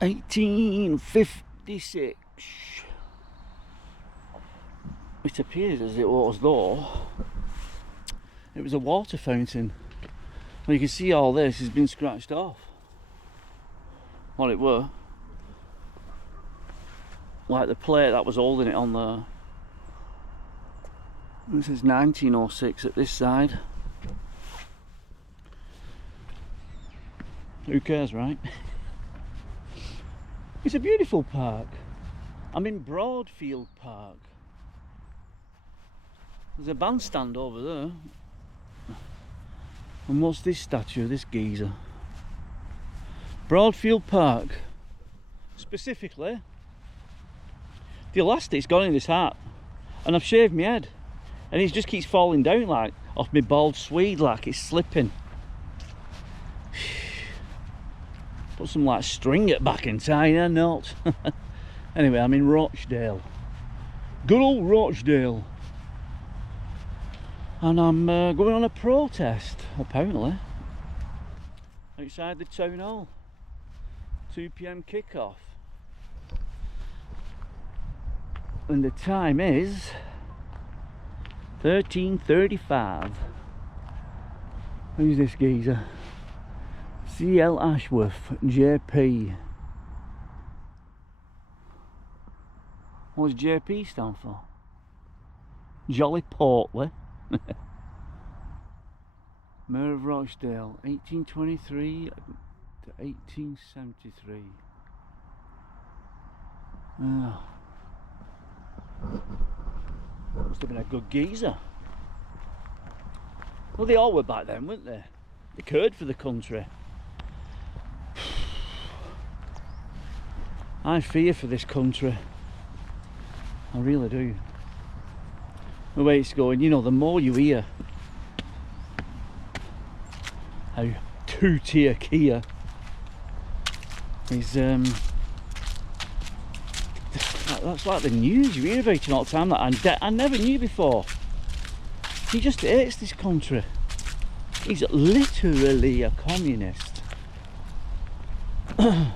1856. It appears as it was though it was a water fountain. Well, you can see all this has been scratched off. What it were. Like the plate that was holding it on there. This is 1906 at this side. Who cares, right? It's a beautiful park. I'm in Broadfield Park. There's a bandstand over there. And what's this statue, this geezer? Broadfield Park. Specifically, the elastic's gone in this hat. And I've shaved my head. And it just keeps falling down like off my bald Swede, like it's slipping. Put some like string it back in time, or not. Anyway, I'm in Rochdale. Good old Rochdale. And I'm going on a protest, apparently. Outside the town hall. 2 PM kickoff. And the time is 13:35. Who's this geezer? C.L. Ashworth, JP. What does JP stand for? Jolly Portly. Mayor of Rochdale, 1823 to 1873. Oh. Must have been a good geezer. Well, they all were back then, weren't they? They cared for the country. I fear for this country. I really do. The way it's going, you know, the more you hear how two-tier Kia is that's like the news. You hear about it all the time that I never knew before. He just hates this country. He's literally a communist. And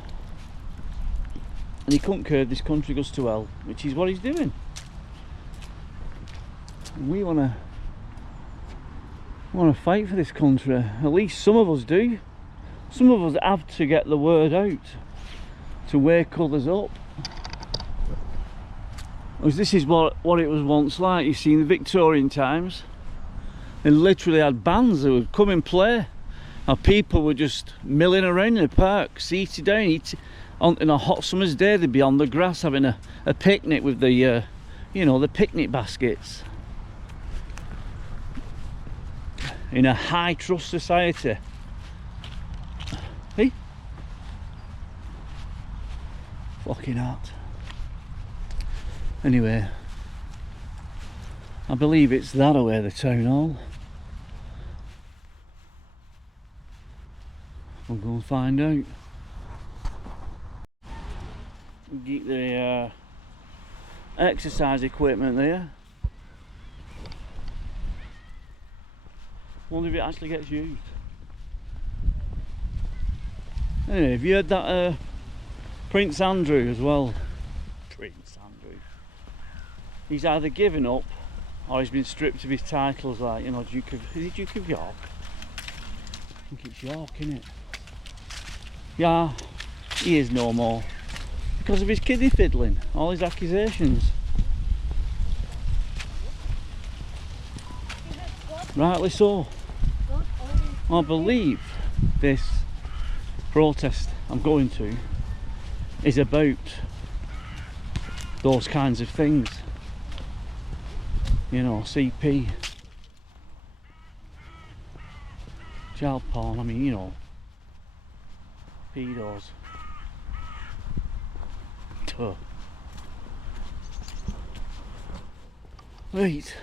he couldn't care if this country goes to hell, which is what he's doing. And we wanna fight for this country. At least some of us do. Some of us have to get the word out to wake others up. Because this is what it was once like. You see, in the Victorian times, they literally had bands that would come and play, and people were just milling around in the park, seated down, on a hot summer's day. They'd be on the grass having a picnic with the, you know, the picnic baskets. In a high trust society. Hey? Fucking hot. Anyway, I believe it's that away, the town hall. We'll go and find out. Get the exercise equipment there. Wonder if it actually gets used. Anyway, have you heard that Prince Andrew as well? Prince Andrew. He's either given up or he's been stripped of his titles, like, you know, Duke of... Is it Duke of York? I think it's York, isn't it? Yeah, he is no more. Because of his kiddie fiddling, all his accusations. Rightly so. I believe this protest I'm going to is about those kinds of things. You know, CP, child porn, I mean, you know, pedos. Tuh. Right,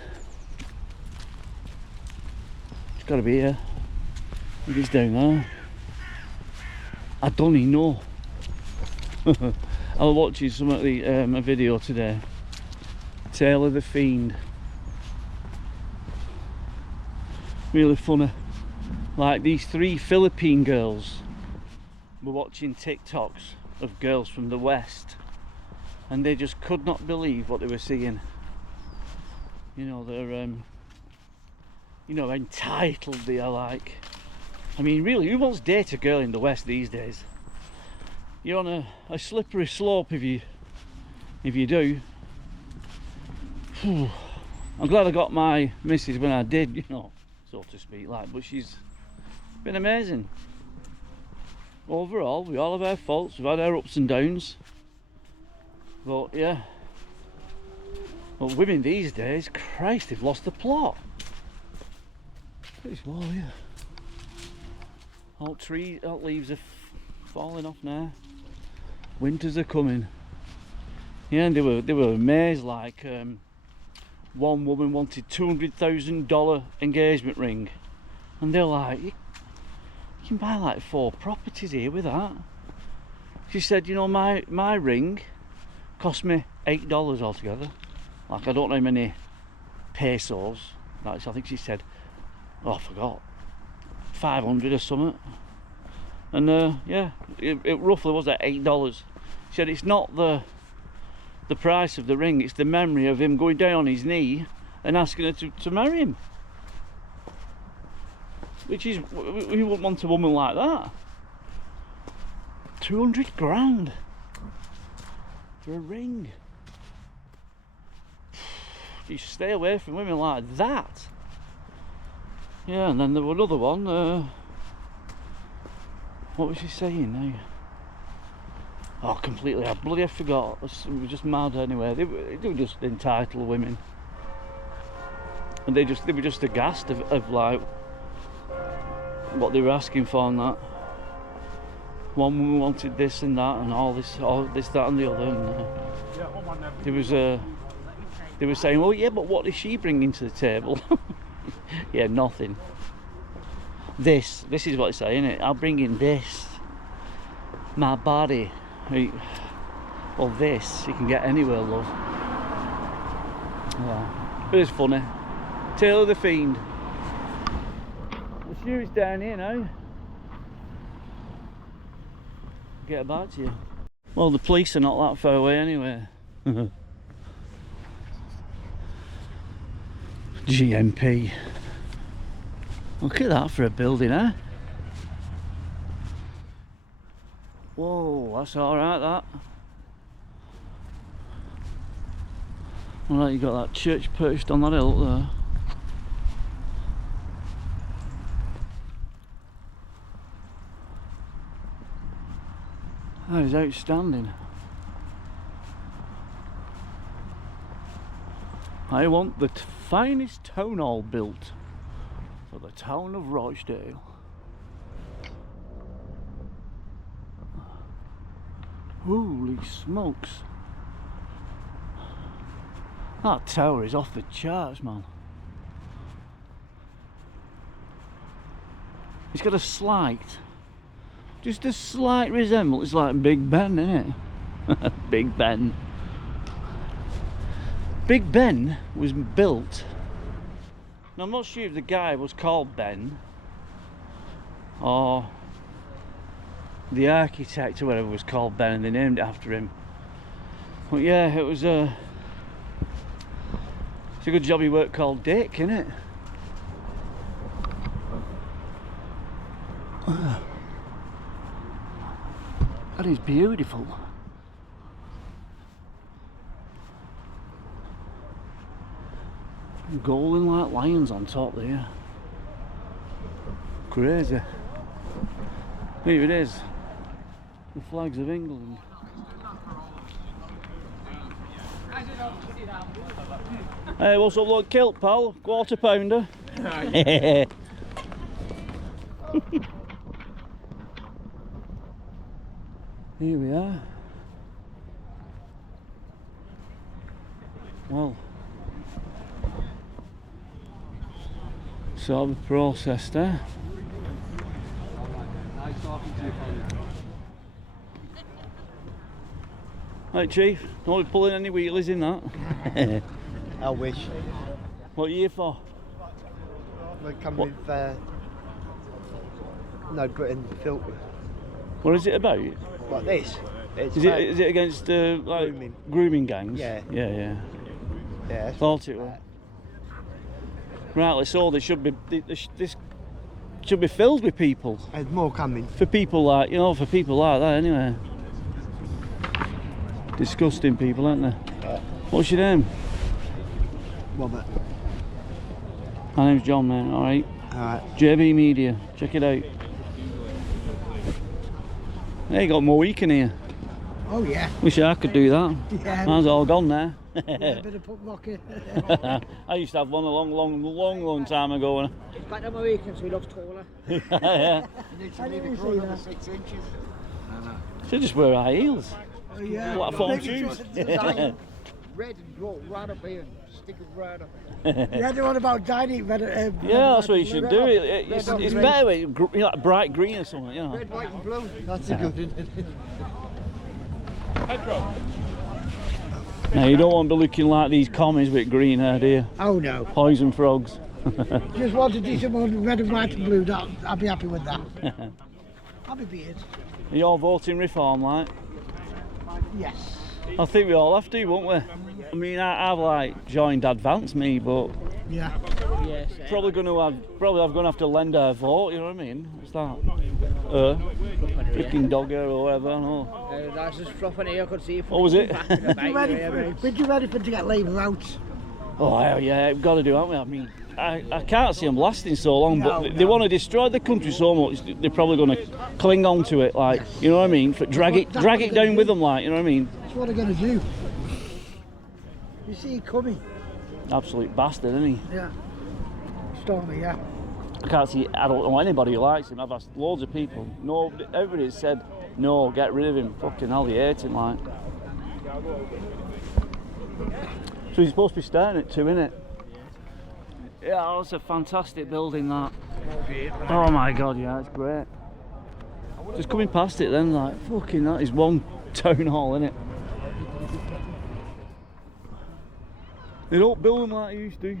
it's got to be here. I think it's down there. I don't even know. I was watching some of the a video today. Tale of the Fiend. Really funny. Like these 3 Philippine girls were watching TikToks of girls from the West, and they just could not believe what they were seeing. You know, they're you know, entitled they are, like. I mean, really, who wants to date a girl in the West these days? You're on a slippery slope if you do. I'm glad I got my missus when I did, you know, so to speak, like, but she's been amazing. Overall, we all have our faults, we've had our ups and downs, but yeah. But women these days, Christ, they've lost the plot. Look at this wall here. All leaves are falling off now. Winters are coming. Yeah, and they were amazed. Like, one woman wanted $200,000 engagement ring, and they're like, you can buy like 4 properties here with that. She said, you know, my ring cost me $8 altogether. Like, I don't know how many pesos. Like, I think she said, oh, I forgot, 500 or something. And yeah, it roughly was at $8. She said it's not the price of the ring, it's the memory of him going down on his knee and asking her to marry him. Which is, we wouldn't want a woman like that. 200 grand for a ring. You stay away from women like that. Yeah, and then there was another one. What was she saying now? Oh, completely, I bloody forgot. We were just mad anyway. They were just entitled women, and they were just aghast of like what they were asking for and that. One woman wanted this and that and all this, that and the other. And they were saying, "Oh yeah, but what is she bringing to the table?" Yeah, nothing. This is what it's saying, innit? I'll bring in this, my body. Well, this you can get anywhere, love. Yeah, but it's funny. Tale of the Fiend. The shoot's down here now. Get back to you. Well, the police are not that far away anyway. GMP. Look at that for a building, eh? Whoa, that's alright, that. Well, you got that church perched on that hill there. That is outstanding. I want the finest town hall built for the town of Rochdale. Holy smokes. That tower is off the charts, man. It's got just a slight resemblance. It's like Big Ben, isn't it? Big Ben. Big Ben was built. Now, I'm not sure if the guy was called Ben or the architect or whatever was called Ben and they named it after him. But yeah, it's a good job he weren't called Dick, innit? That is beautiful. Golden like lions on top there. Crazy. Here it is. The flags of England. Hey, what's up, look, kilt, pal? Quarter pounder. Here we are. Well, sort of a process there. Right, Chief, not be pulling any wheelies in that. I wish. What are you here for? We come with no putting filter. What is it about? Like this? It's Is it against like grooming gangs? Yeah. Yeah. Yeah. Thought it was. Rightly so. This should be filled with people. There's more coming. For people like for people like that anyway. Disgusting people, aren't they? What's your name? Robert. My name's John, mate. Alright. Alright. JB Media. Check it out. Hey, you got more week in here. Oh yeah. Wish I could do that. Yeah. Mine's all gone now. Yeah, a bit of put rocket. I used to have one a long time ago. It's back on my weekend, so he looks taller. Yeah. I didn't see that. 6 inches. Should just wear high heels. Oh, yeah. Platform shoes. Red and blue, right up here, stick it right up. Yeah, the one about dining. Yeah, that's what you should do. It's better with like bright green or something, Red, white and blue. That's a good one. Now you don't want to be looking like these commies with green hair, do you? Oh no. Poison frogs. Just want to do some more red and white and blue. I'll be happy with that. I'll be beard. You're voting reform, like? Yes. I think we all have to, won't we? I mean, I've like joined Advance, me, but Yeah. Yes. I'm gonna have to lend her a vote. You know what I mean? What's that? Freaking dogger or whatever. I know. That's just fluffing here, I could see. What was it? We're ready for to get Labour out. Oh hell yeah, we've got to do, haven't we? I mean, I can't see them lasting so long, but they want to destroy the country so much. They're probably going to cling on to it, like you know what I mean? Drag it down with them, like you know what I mean? That's what they're going to do. You see it coming. Absolute bastard, isn't he? Yeah. Stormy, yeah. I can't see. I don't know anybody who likes him. I've asked loads of people. No, everybody said no. Get rid of him. Fucking hell, they hate him, like. So he's supposed to be starting at 2, innit? Yeah, that's a fantastic building, that. Oh my god, yeah, it's great. Just coming past it then, like, fucking that is one town hall, innit? They don't build them like they used to.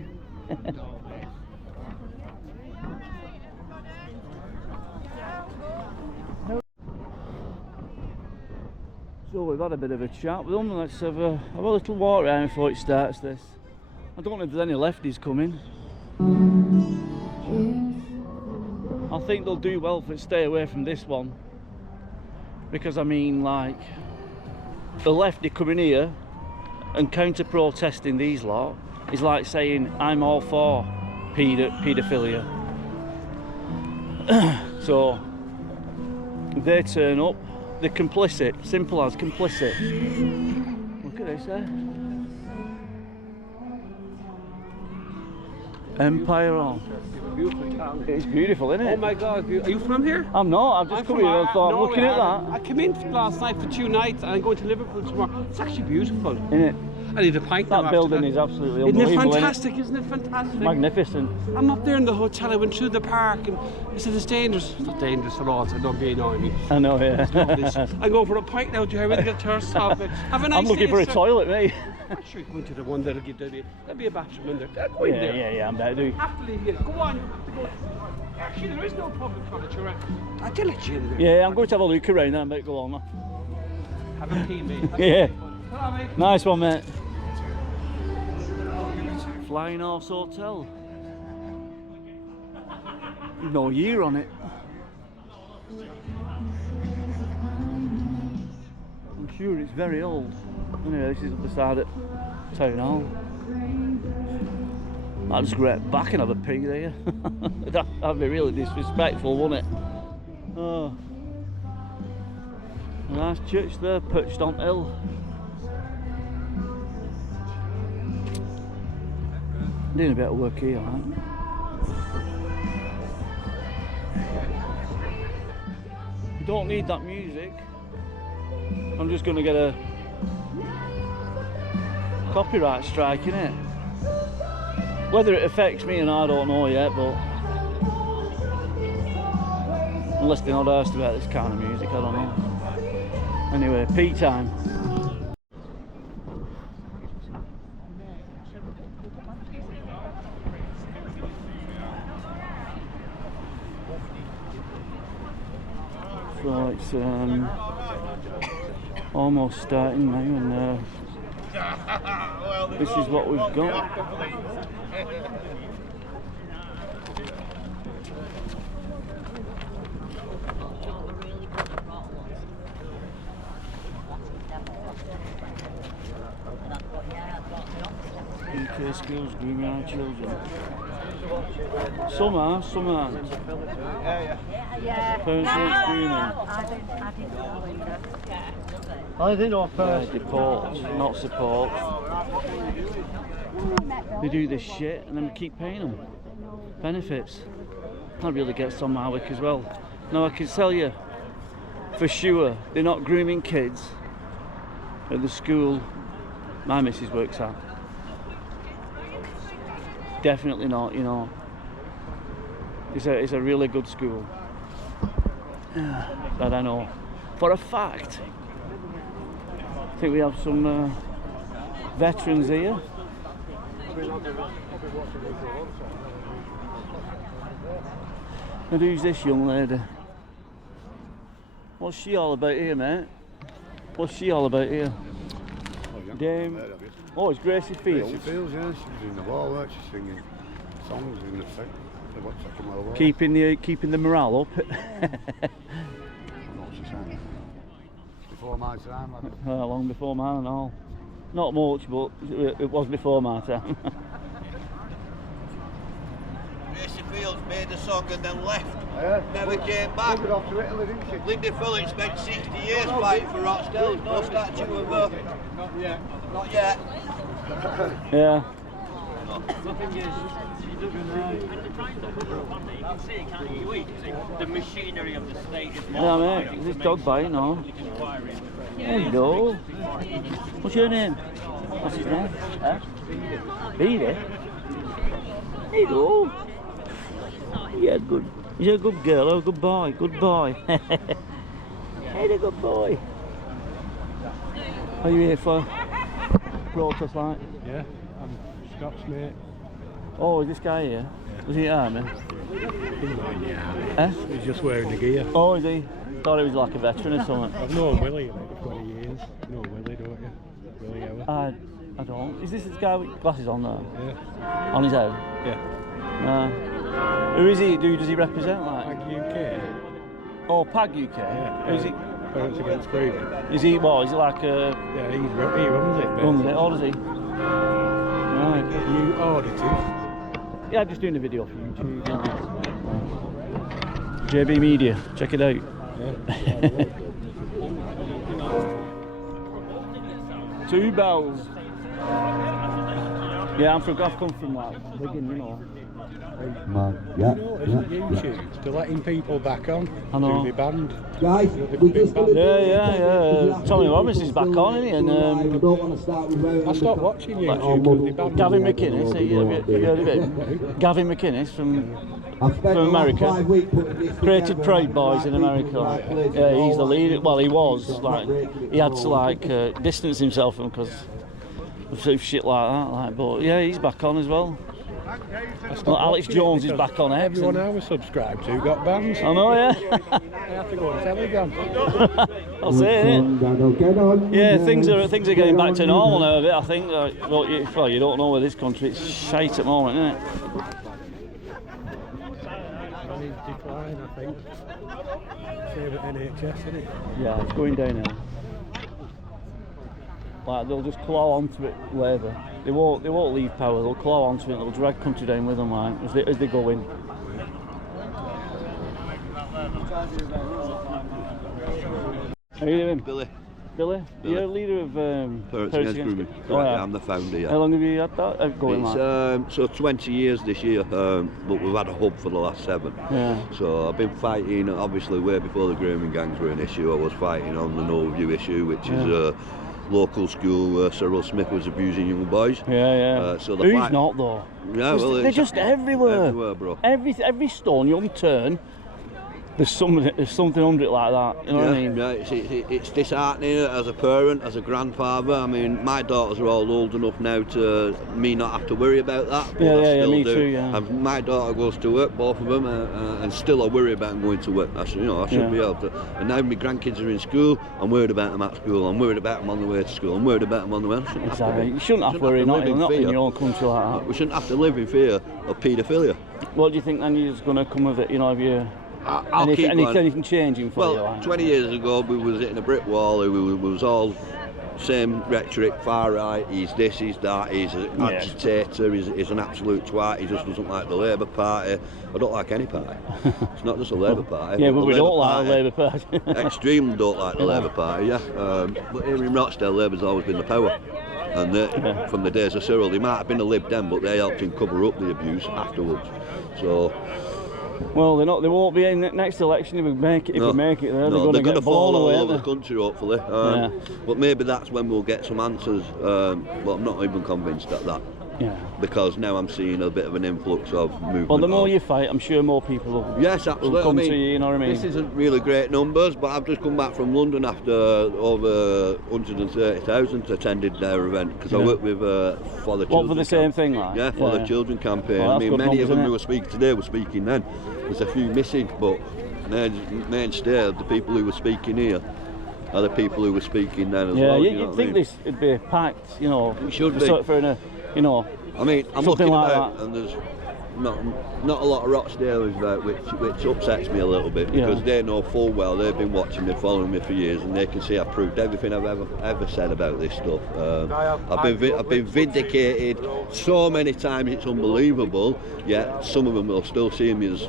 So we've had a bit of a chat with them. Let's have a little walk around before it starts this. I don't know if there's any lefties coming. I think they'll do well if they stay away from this one. Because I mean, like, the lefty coming here and counter-protesting these lot is like saying, I'm all for paedophilia. So, if they turn up, they're complicit, simple as complicit. Look at this, eh? Empire on. Beautiful town. It's beautiful, isn't it? Oh my God, are you from here? I'm not, I've just come here and thought, looking at that. I came in last night for 2 nights and I'm going to Liverpool tomorrow. It's actually beautiful. Isn't it? I need a pint now That after building that. is absolutely Isn't it unbelievable, fantastic? Isn't it fantastic? Magnificent. I'm up there in the hotel. I went through the park and I said it's dangerous. It's not dangerous at all, so don't be annoying me. I know, yeah. I'm going for a pint now, Jerry. Really get thirst off it. Have a nice I'm looking day, for a sir. toilet, mate. I'm sure you go into the one that'll give there'll be a bathroom in there. Go in there. Yeah, I'm better do. You have to leave here. Go on, you have to go. Actually, there is no public toilet, you're right. I can let you in there. Yeah, I'm going to have a look around and make go on. Have a pee, mate. Yeah. Hello, mate. Nice one, mate. Flying Horse Hotel. No year on it. I'm sure it's very old. Anyway, this is up the side at Town Hall. I'd just go right back and have a pee there. That'd be really disrespectful, wouldn't it? Oh. A nice church there, perched on hill. Doing a bit of work here, right? Don't need that music. I'm just going to get a copyright strike, innit? Whether it affects me and I don't know yet, but unless they're not asked about this kind of music, I don't know. Anyway, pee time. So it's almost starting now, and this is what we've got. UK schools grooming our children. Some are, some aren't. Parents aren't grooming. I didn't know first. Deport, not support. They do this shit and then we keep paying them benefits. That really gets on my wick as well. Now I can tell you for sure they're not grooming kids at the school my missus works at. Definitely not, you know. It's a really good school. That I know. For a fact. I think we have some veterans here. And who's this young lady? What's she all about here, mate? What's she all about here? Dame. Oh, it's Gracie Fields. Gracie Fields, yeah. She's in the wall work, she's singing songs in the thing. Keeping the morale up. Before my time, long before mine and all. Not much, but it was before my time. Gracie Fields made a song and then left. Yeah. Never came back. Moved off to Italy, didn't she? Lindy Phillips spent 60 years fighting for Rochdale. No statue of her. Not yet. Not yet. Yeah. The thing is, she doesn't know. And the times of her on there, you can see it, can't you? The machinery of the state is more. Yeah, mate, is this dog biting or? Hello. What's your name? What's his name? Huh? Beady? Hello. Yeah, good. You're a good girl, oh, good boy, good boy. Hey, a good boy. Are you here for protest like? Yeah, I'm Scots, mate. Oh, is this guy here? Yeah. Was he at army? He's not in the army. Eh? He's just wearing the gear. Oh, is he? Thought he was like a veteran or something. I've known Willie like 20 years. You know Willie, don't you? Willie Howard. I don't. Is this guy with glasses on there? Yeah. On his own? Yeah. Who is he? Who does he represent? Like? Like UK. Oh, PAG UK. Yeah. Who's he? Parents Against Grooming. Is he? What? Is he like a? Yeah, he runs it. Runs it. Oh, does he? Right. You audited. Yeah, I'm just doing a video for YouTube. JB Media. Check it out. Yeah. Two bells. Yeah, I've come from like Wigan, you know. Yeah. YouTube, to letting people back on. I know. Who they banned. Guys, we just Yeah. Tommy Robbins is back on, isn't he? And I stopped watching YouTube because they banned Gavin me. McInnes, have you heard of him? Gavin McInnes from America, created Proud Boys in America. Yeah, he's the leader. Well, he was like he had to like distance himself from because of shit like that. Like, but yeah, he's back on as well. Well, Alex Jones is back on X. Everyone I was subscribed to got banned. I know, yeah. I have to go on Telegram. I'll say it. Yeah, things are getting back to normal now a bit. I think. Well, you don't know where this country. It's shite at the moment, isn't it? Money's decline, I think. Same at NHS, isn't it? Yeah, it's going downhill. Like they'll just claw onto it, Labour. They won't leave power. They'll claw onto it. They'll drag country down with them, like as they go in. How are you doing? Billy. Billy? You're a leader of Parents Against Grooming. Oh, yeah. I'm the founder, yeah. How long have you had that going? It's, so 20 years this year, but we've had a hub for the last 7. Yeah. So I've been fighting, obviously way before the grooming gangs were an issue. I was fighting on the no view issue, which is a local school where Cyril Smith was abusing young boys. Yeah. So the Who's fight, not though? Yeah, well, they're just everywhere. Everywhere, bro. Every stone you turn, there's something under it like that, you know what I mean? Yeah, it's disheartening as a parent, as a grandfather. I mean, my daughters are all old enough now to me not have to worry about that. But I still me do. too, yeah. And my daughter goes to work, both of them, and still I worry about them going to work. I should be able to. And now my grandkids are in school, I'm worried about them at school, I'm worried about them on the way to school, I'm worried about them on the way. Exactly. You shouldn't have to worry, not in your country like that. We shouldn't have to live in fear of paedophilia. What do you think then is going to come of it, you know, if you... Anything changing for you? Well, 20 years ago we was hitting a brick wall, we was all same rhetoric, far right, he's this, he's that, he's an agitator, he's an absolute twat, he just doesn't like the Labour Party. I don't like any party. It's not just the Labour Party. Yeah, but we don't like the Labour Party. Extremely don't like the Labour Party, yeah. But here in Rochdale, Labour's always been the power. And from the days of Cyril, they might have been a Lib Dem, but they helped him cover up the abuse afterwards. So... Well, they won't be in the next election if we make it. They're going to get fall blown away. All over the country, hopefully. But maybe that's when we'll get some answers. But I'm not even convinced at that. Yeah. Because now I'm seeing a bit of an influx of movement. Well, the more you fight, I'm sure more people will. Yes, absolutely. Will come to you. You know what I mean? This isn't really great numbers, but I've just come back from London after over 130,000 attended their event because I work with for the children. What, for the same thing, like? Yeah, for the children campaign. Well, I mean, many numbers, of them who were speaking today were speaking then. There's a few missing, but mainstay of the people who were speaking here are the people who were speaking then as well. Yeah, you'd think this would be packed, you know. It should be. You know. I mean, I'm something looking like about that. and there's not a lot of Rochdalers about, which upsets me a little bit because they know full well, they've been watching me, following me for years, and they can see I've proved everything I've ever said about this stuff. I've been vindicated so many times, it's unbelievable. Yet some of them will still see me as.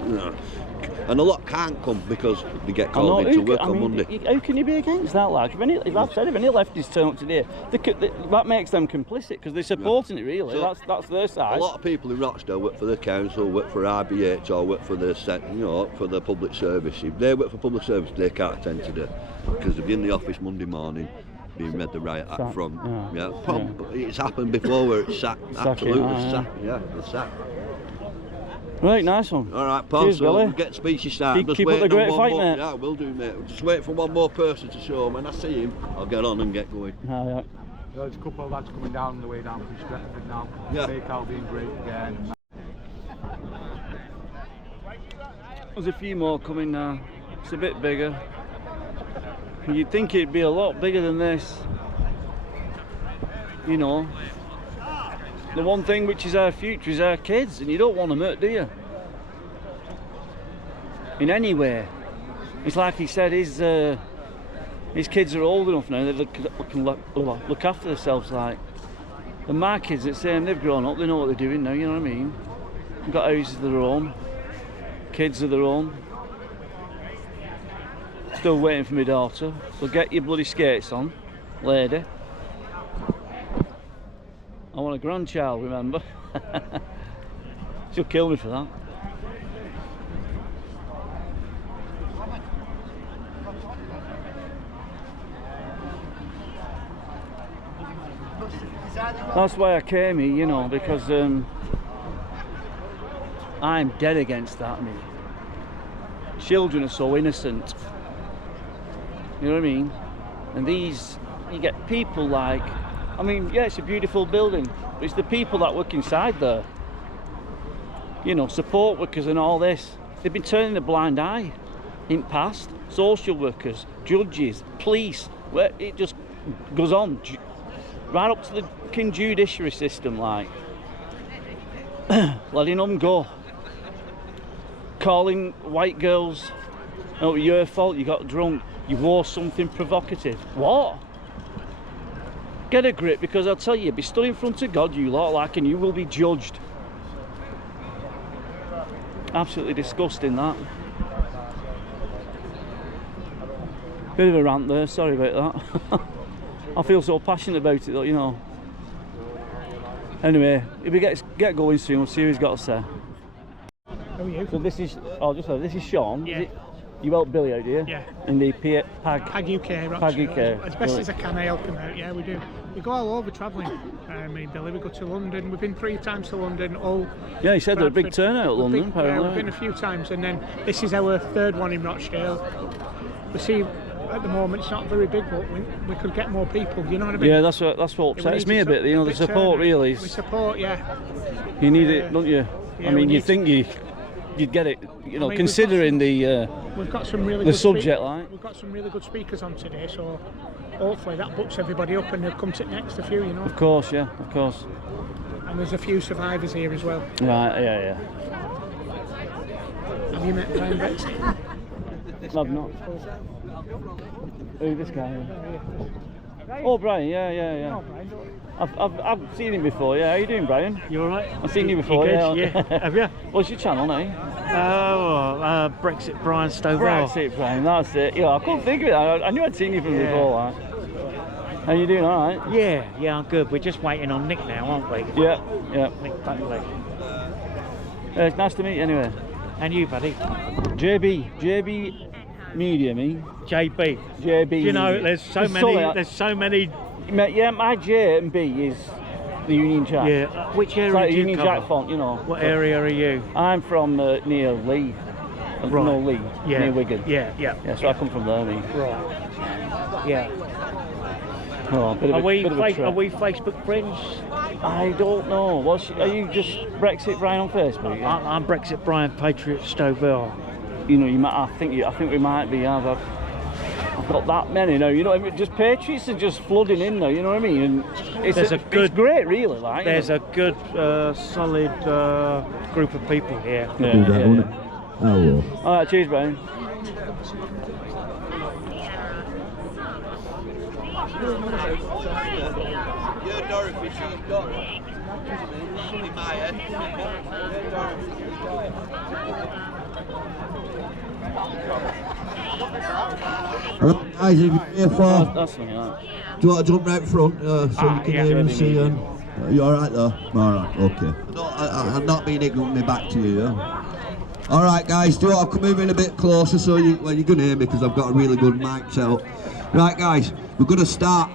And a lot can't come because they get called into work on Monday. How can you be against that? Like, if any lefties turn up today, that makes them complicit because they're supporting it. Really, so that's their side. A lot of people in Rochdale work for the council, work for RBH, or work for the for the public service. If they work for public service, they can't attend today because they'll be in the office Monday morning being read the riot act from. It's happened before where it's sacked. Absolutely sacked. Yeah, it's sacked. Right, nice one. All right, Paul. Cheers, so we'll get species started. Keep up the great fight, mate. Yeah, we'll do, mate. We'll just wait for one more person to show him. When I see him, I'll get on and get going. There's a couple of lads coming down on the way down from Stretford now. Make out being great again. There's a few more coming now. It's a bit bigger. You'd think it'd be a lot bigger than this. You know. The one thing which is our future is our kids, and you don't want them hurt, do you? In any way. It's like he said, his kids are old enough now that they can look after themselves. Like, and my kids, it's saying they've grown up, they know what they're doing now. You know what I mean? They've got houses of their own, kids of their own. Still waiting for my daughter. So get your bloody skates on, lady. I want a grandchild, remember? She'll kill me for that. That's why I came here, you know, because I'm dead against that. I mean, children are so innocent. You know what I mean? And you get people like, I mean, yeah, it's a beautiful building, but it's the people that work inside there. You know, support workers and all this. They've been turning a blind eye in past. Social workers, judges, police, where it just goes on. Right up to the King judiciary system, like. Letting them go. Calling white girls, oh, your fault, you got drunk, you wore something provocative. What? Get a grip, because I'll tell you, be stood in front of God, you lot, like, and you will be judged. Absolutely disgusting, that. Bit of a rant there, sorry about that. I feel so passionate about it, though, you know. Anyway, if we get going soon, we'll see who he's got to say. Who are you? So this is, this is Sean. Yeah. You help Billy out, do you? Yeah. In the PAG UK, Rochdale. PAG UK. As best as I can, I help him out. Yeah, we do. We go all over travelling. Me and Billy, we go to London. We've been 3 times to London. Yeah, he said there was a big turnout at London, Yeah, apparently. we've been a few times, and then this is our 3rd one in Rochdale. We see at the moment it's not very big, but we could get more people. You know what I mean? Yeah, that's what upsets me a bit. You know, the support really is. We support, yeah. You need it, don't you? Yeah, I mean, you think you'd get it. You know, I mean, considering we've got some really the good subject, like. We've got some really good speakers on today, so hopefully that books everybody up and they'll come sit next to a few, you know. Of course, yeah, of course. And there's a few survivors here as well. Right, yeah. Have you met Brian Bex? I've not. Who, this guy? Oh, Brian, yeah. Oh, Brian, I've seen him before, yeah. How you doing, Brian? You alright? I've seen you before, good? yeah. Have you? What's your channel name? Brexit Brian Stovall. Brexit Brian, that's it. Yeah, I couldn't think of it. I knew I'd seen you from before, like. How you doing, alright? Yeah, I'm good. We're just waiting on Nick now, aren't we? Yeah. Nick Buckley. It's nice to meet you anyway. And you, buddy? JB Media, me. JB. JB. You know, Media. there's so many. Yeah, my J and B is the Union Jack. Yeah. Which area It's like do you Union cover? Jack font, you know. What area are you? I'm from near Leigh. Right. No, Leigh. Yeah. Near Wigan. Yeah. Yeah, so I come from there, me. Right. Yeah. Oh, bit of Are a we trek. Facebook friends? I don't know. Are you just Brexit Brian on Facebook? Yeah? I'm Brexit Brian Patriot Stovall. You know, I think we might be. I've got that many now. You know, I mean, just patriots are just flooding in now. You know what I mean? And it's great, really. Like There's a good, solid group of people here. Yeah. Oh, All right, cheers, Brian. You're Dorothy, she's got in my head. Right, guys, if you're here for, That's something, right. do you want to jump right in front so you can hear and see? You alright though? Alright, okay. I'm not being ignorant, me back to you, yeah? Alright guys, do you want to move in a bit closer so you're going to hear me because I've got a really good mic set up. Right guys, we're going to start.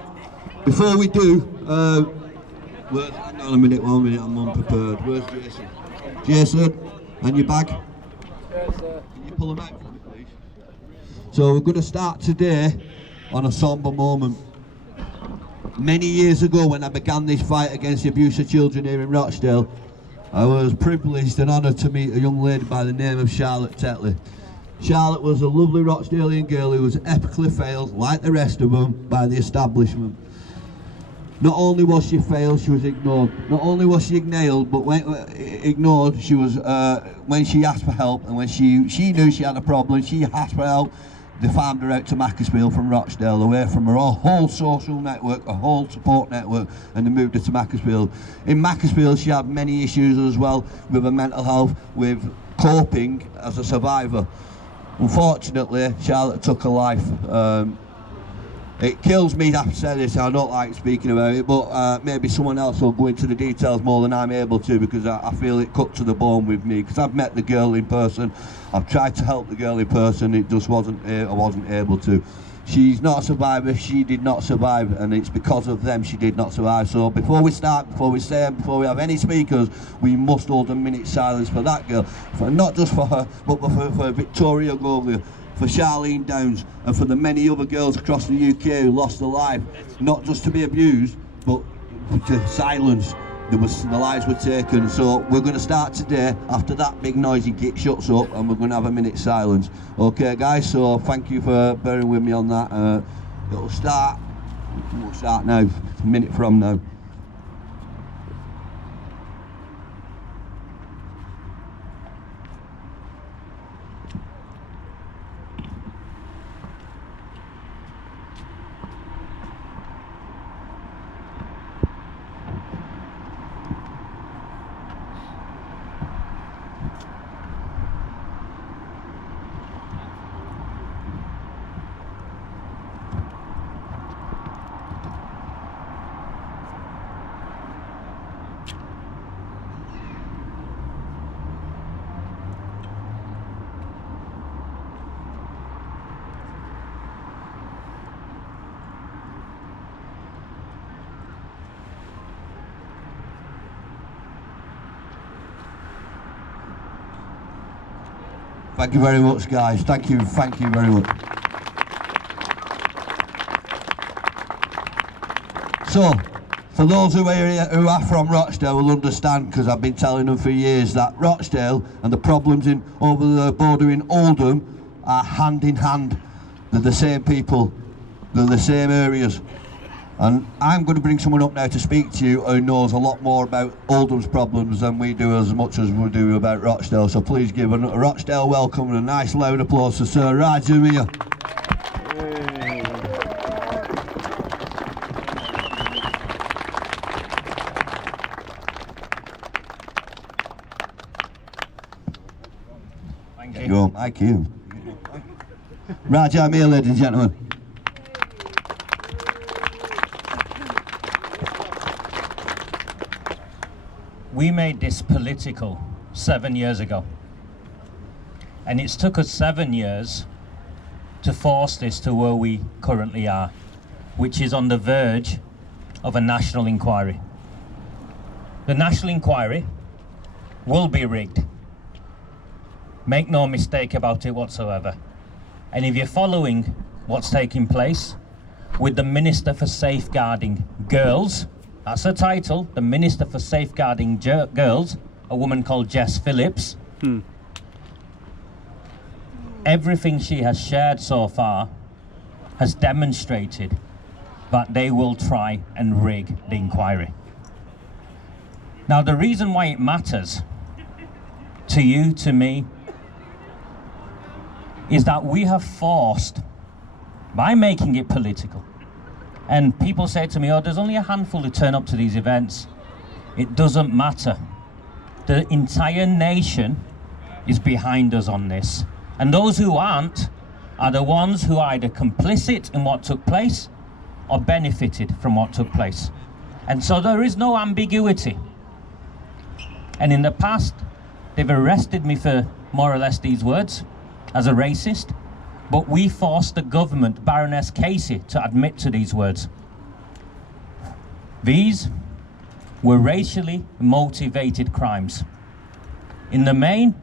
Before we do, hang on a minute, 1 minute, I'm unprepared. Where's Jason? Jason, and your bag? Yes, sir. Can you pull them out for me, please? So we're going to start today on a sombre moment. Many years ago when I began this fight against the abuse of children here in Rochdale, I was privileged and honoured to meet a young lady by the name of Charlotte Tetley. Charlotte was a lovely Rochdalian girl who was epically failed, like the rest of them, by the establishment. Not only was she failed, she was ignored. Not only was she ignored, but ignored, she was when she asked for help, and when she knew she had a problem, she asked for help. They farmed her out to Macclesfield from Rochdale, away from her whole social network, a whole support network, and they moved her to Macclesfield. In Macclesfield, she had many issues as well with her mental health, with coping as a survivor. Unfortunately, Charlotte took her life. It kills me to have to say this, I don't like speaking about it, but maybe someone else will go into the details more than I'm able to, because I feel it cut to the bone with me, because I've met the girl in person, I've tried to help the girl in person, it just wasn't, I wasn't able to. She's not a survivor, she did not survive, and it's because of them she did not survive. So before we start, before we have any speakers, we must hold a minute's silence for that girl, not just for her, but for Victoria Govia, for Charlene Downs, and for the many other girls across the UK who lost their life, not just to be abused, but to silence. The lives were taken. So we're going to start today after that big noisy git shuts up, and we're going to have a minute's silence. Okay guys, so thank you for bearing with me on that. We'll start now, a minute from now. Thank you very much, guys. Thank you very much. So, for those who are from Rochdale will understand, because I've been telling them for years, that Rochdale and the problems in over the border in Oldham are hand in hand. They're the same people, they're the same areas. And I'm going to bring someone up now to speak to you who knows a lot more about Oldham's problems than we do, as much as we do about Rochdale. So please give a Rochdale welcome and a nice loud applause to Sir Raj Amir. Thank you. Raj Amir, ladies and gentlemen. We made this political 7 years ago, and it's took us 7 years to force this to where we currently are, which is on the verge of a national inquiry. The national inquiry will be rigged. Make no mistake about it whatsoever. And if you're following what's taking place with the Minister for Safeguarding Girls, that's the title, the Minister for Safeguarding Girls, a woman called Jess Phillips. Everything she has shared so far has demonstrated that they will try and rig the inquiry. Now, the reason why it matters to you, to me, is that we have forced, by making it political, and people say to me, oh, there's only a handful who turn up to these events. It doesn't matter. The entire nation is behind us on this. And those who aren't are the ones who are either complicit in what took place or benefited from what took place. And so there is no ambiguity. And in the past, they've arrested me for more or less these words, as a racist, but we forced the government, Baroness Casey, to admit to these words. These were racially motivated crimes. In the main,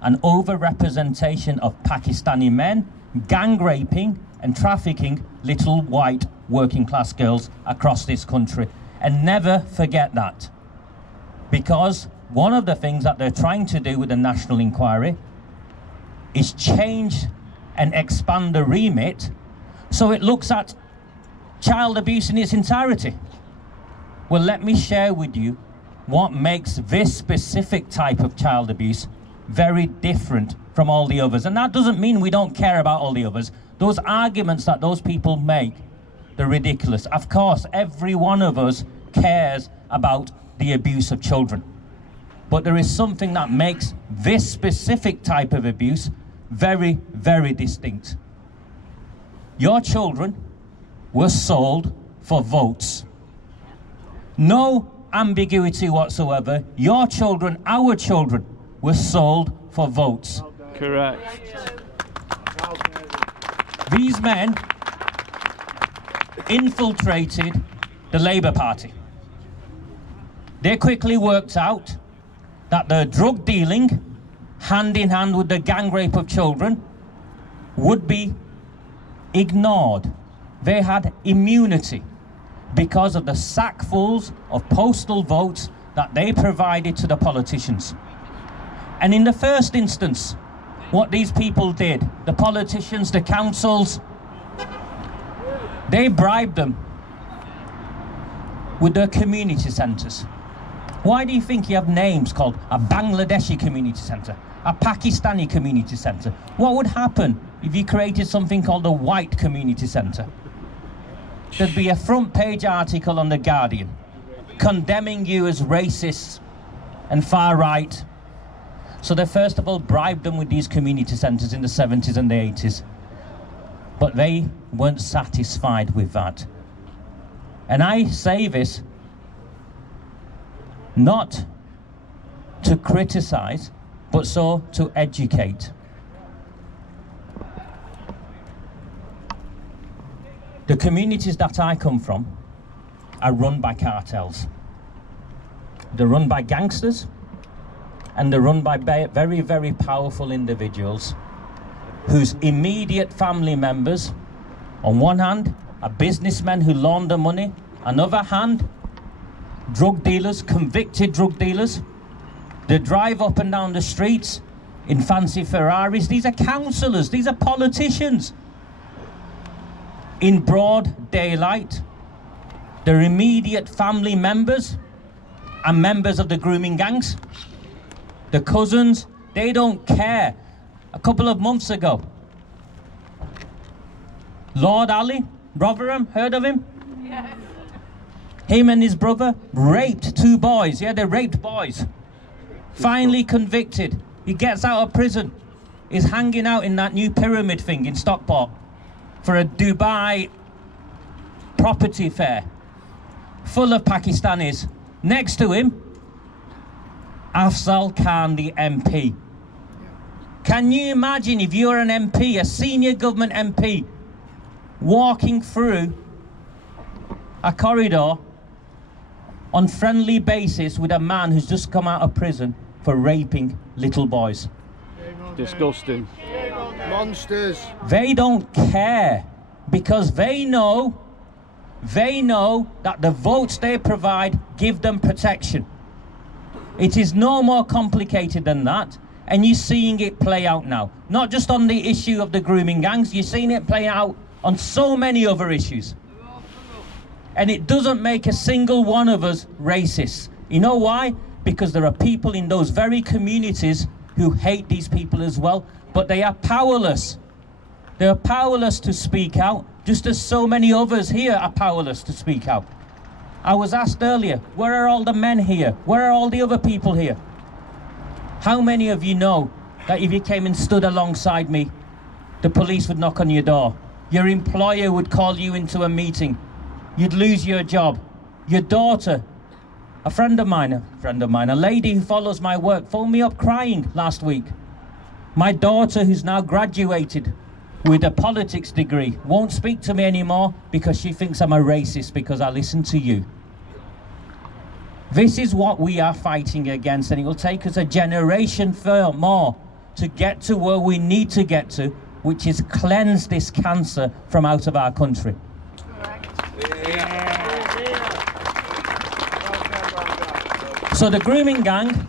an overrepresentation of Pakistani men gang raping and trafficking little white working class girls across this country. And never forget that. Because one of the things that they're trying to do with the national inquiry is change and expand the remit so it looks at child abuse in its entirety. Well, let me share with you what makes this specific type of child abuse very different from all the others. And that doesn't mean we don't care about all the others. Those arguments that those people make, they're ridiculous. Of course, every one of us cares about the abuse of children. But there is something that makes this specific type of abuse very, very distinct. Your children were sold for votes. No ambiguity whatsoever. Your children, our children, were sold for votes. Correct. These men infiltrated the Labour Party. They quickly worked out that the drug dealing, hand in hand with the gang rape of children, would be ignored. They had immunity because of the sackfuls of postal votes that they provided to the politicians. And in the first instance, what these people did, the politicians, the councils, they bribed them with their community centres. Why do you think you have names called a Bangladeshi community centre, a Pakistani community centre? What would happen if you created something called a white community centre? There'd be a front page article on The Guardian condemning you as racists and far right. So they first of all bribed them with these community centres in the 70s and the 80s. But they weren't satisfied with that. And I say this not to criticise, but so to educate. The communities that I come from are run by cartels. They're run by gangsters, and they're run by very, very powerful individuals whose immediate family members, on one hand, are businessmen who launder money, on the other hand, drug dealers, convicted drug dealers. They drive up and down the streets in fancy Ferraris. These are councillors, these are politicians. In broad daylight, their immediate family members and members of the grooming gangs, the cousins, they don't care. A couple of months ago, Lord Ali, Rotherham, heard of him? Yeah. Him and his brother raped 2 boys. Yeah, they raped boys. Finally convicted. He gets out of prison. He's hanging out in that new pyramid thing in Stockport for a Dubai property fair full of Pakistanis. Next to him, Afzal Khan, the MP. Can you imagine if you're an MP, a senior government MP, walking through a corridor on friendly basis with a man who's just come out of prison for raping little boys? Disgusting. Monsters. They don't care because they know that the votes they provide give them protection. It is no more complicated than that, and you're seeing it play out now. Not just on the issue of the grooming gangs, you're seeing it play out on so many other issues. And it doesn't make a single one of us racist. You know why? Because there are people in those very communities who hate these people as well, but they are powerless. They are powerless to speak out, just as so many others here are powerless to speak out. I was asked earlier, where are all the men here? Where are all the other people here? How many of you know that if you came and stood alongside me, the police would knock on your door? Your employer would call you into a meeting. You'd lose your job. Your daughter, a friend of mine, a lady who follows my work, phoned me up crying last week. My daughter, who's now graduated with a politics degree, won't speak to me anymore because she thinks I'm a racist because I listen to you. This is what we are fighting against, and it will take us a generation more to get to where we need to get to, which is cleanse this cancer from out of our country. So the grooming gang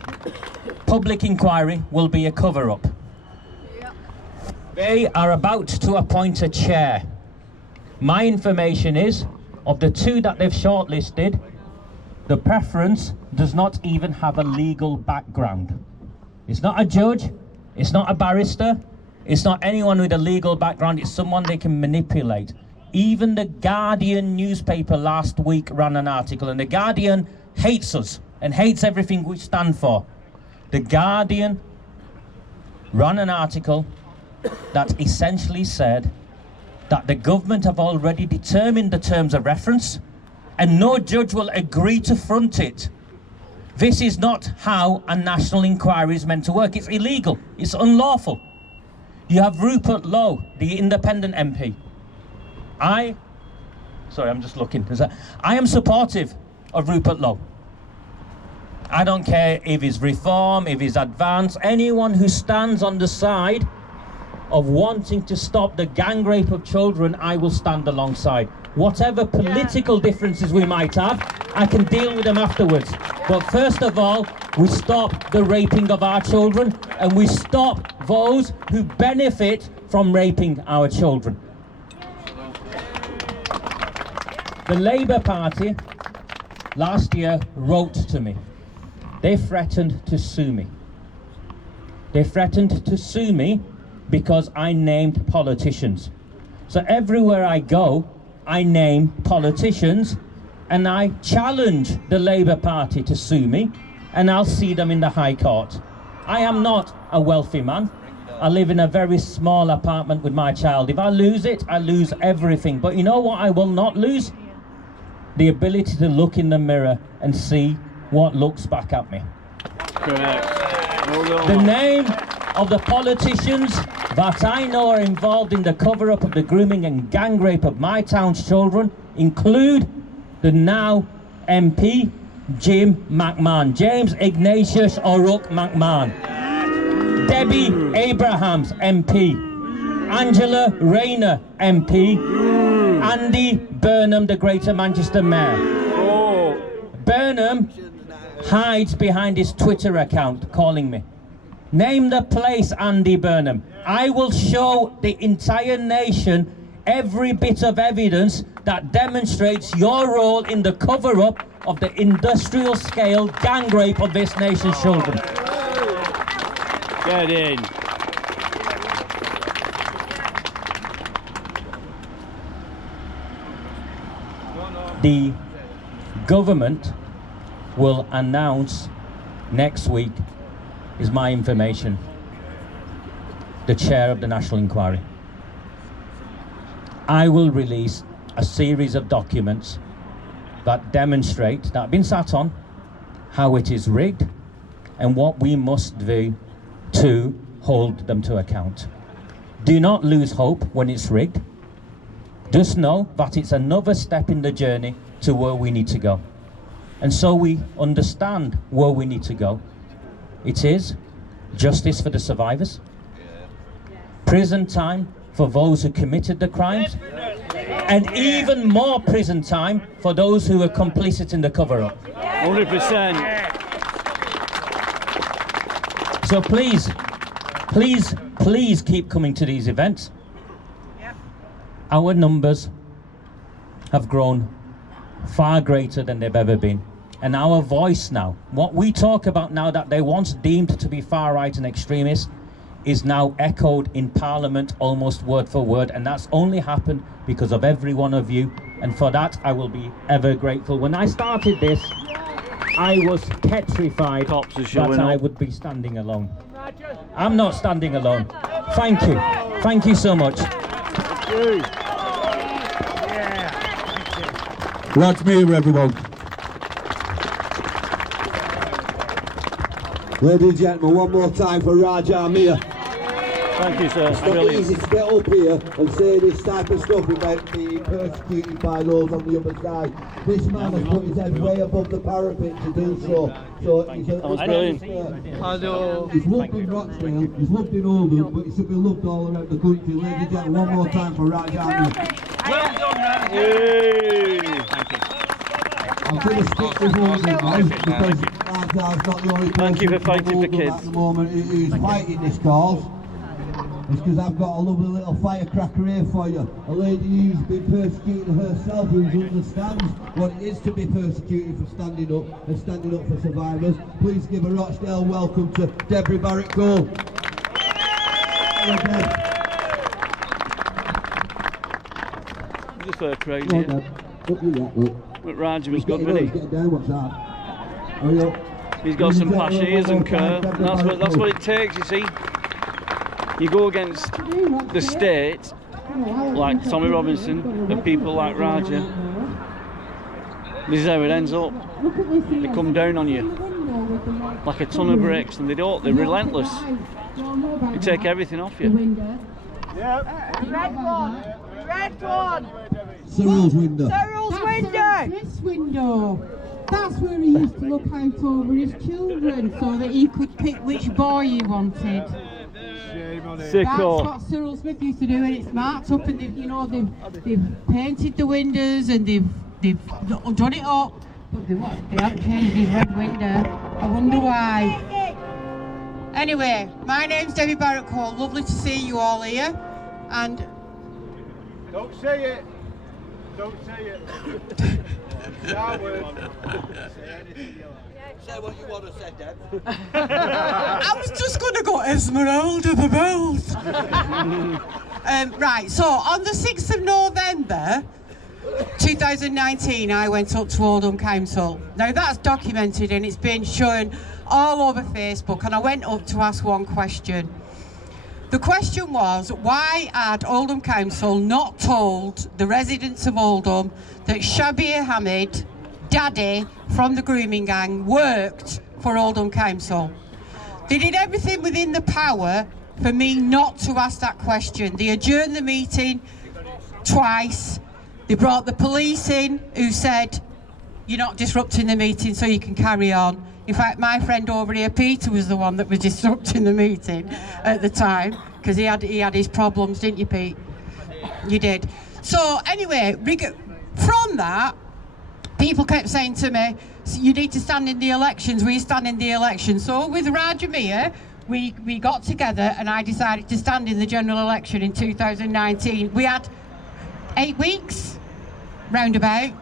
public inquiry will be a cover-up. They are about to appoint a chair. My information is, of the 2 that they've shortlisted, the preference does not even have a legal background. It's not a judge, it's not a barrister, it's not anyone with a legal background, it's someone they can manipulate. Even the Guardian newspaper last week ran an article, and the Guardian hates us and hates everything we stand for. The Guardian ran an article that essentially said that the government have already determined the terms of reference and no judge will agree to front it. This is not how a national inquiry is meant to work. It's illegal, it's unlawful. You have Rupert Lowe, the independent MP. I am supportive of Rupert Lowe. I don't care if he's reform, if he's advance, anyone who stands on the side of wanting to stop the gang rape of children, I will stand alongside. Whatever political differences we might have, I can deal with them afterwards. But first of all, we stop the raping of our children, and we stop those who benefit from raping our children. The Labour Party last year wrote to me. They threatened to sue me. They threatened to sue me because I named politicians. So everywhere I go, I name politicians, and I challenge the Labour Party to sue me, and I'll see them in the High Court. I am not a wealthy man. I live in a very small apartment with my child. If I lose it, I lose everything. But you know what I will not lose? The ability to look in the mirror and see what looks back at me. Correct. The name of the politicians that I know are involved in the cover-up of the grooming and gang rape of my town's children include the now MP, Jim McMahon, James Ignatius O'Rourke McMahon, Debbie Abrahams, MP, Angela Rayner MP, Andy Burnham, the Greater Manchester Mayor. Burnham hides behind his Twitter account calling me. Name the place, Andy Burnham. I will show the entire nation every bit of evidence that demonstrates your role in the cover-up of the industrial scale gang rape of this nation's children. Get in. The government will announce next week, is my information, the chair of the National Inquiry. I will release a series of documents that demonstrate, that have been sat on, how it is rigged and what we must do to hold them to account. Do not lose hope when it's rigged. Just know that it's another step in the journey to where we need to go. And so we understand where we need to go. It is justice for the survivors, prison time for those who committed the crimes, and even more prison time for those who were complicit in the cover-up. 100%. So please, please, please keep coming to these events. Our numbers have grown far greater than they've ever been. And our voice now, what we talk about now that they once deemed to be far right and extremist, is now echoed in Parliament almost word for word, and that's only happened because of every one of you, and for that I will be ever grateful. When I started this, I was petrified that I would be standing alone. I'm not standing alone. Thank you. Thank you so much. Rochdale, everyone. Ladies and gentlemen, one more time for Raja Mir. Thank you, sir. It's not easy to get up here and say this type of stuff without being persecuted by those on the other side. This man has put his head way above the parapet to do so. So he's loved in Rochdale, he's loved in Oldham, but he should be loved all around the country. Ladies and gentlemen, one more time for Raja Mir. Well done, Raja. I'm going to stick with Oldham now, because Raja's not the only person for fighting for kids at the moment who's fighting this cause. It's because I've got a lovely little firecracker here for you. A lady who's been persecuted herself, who understands what it is to be persecuted for standing up and standing up for survivors. Please give a Rochdale welcome to Deborah Barrett Cole. Just for a crowd here. But Raja was good, wasn't he? He's got some passions and curve. That's what it takes, you see. You go against the state, like Tommy Robinson, and people like Raja. This is how it ends up. They come down on you like a ton of bricks, and they're relentless. They take everything off you. Red one! Red one! Cyril's window. Cyril's window! This window. That's where he used to look out over his children so that he could pick which boy he wanted. That's what Cyril Smith used to do, and it's marked up, and they've painted the windows and they've done it up, but they haven't changed his red window. I wonder why. Anyway, my name's Debbie Barrett Cole. Lovely to see you all here, and don't say it. Don't say it. Say what you want to say, Deb. I was just going to go Esmeralda the Belt. Right, so on the 6th of November 2019, I went up to Oldham Council. Now that's documented and it's been shown all over Facebook, and I went up to ask one question. The question was, why had Oldham Council not told the residents of Oldham that Shabir Hamid, Daddy from the grooming gang, worked for Oldham Council? They did everything within the power for me not to ask that question. They adjourned the meeting twice. They brought the police in, who said, "You're not disrupting the meeting, so you can carry on." In fact, my friend over here, Peter, was the one that was disrupting the meeting at the time, because he had his problems, didn't you, Pete? You did. So anyway, from that, people kept saying to me, you need to stand in the elections, we stand in the elections. So with Rajamia, we got together and I decided to stand in the general election in 2019. We had 8 weeks, roundabout.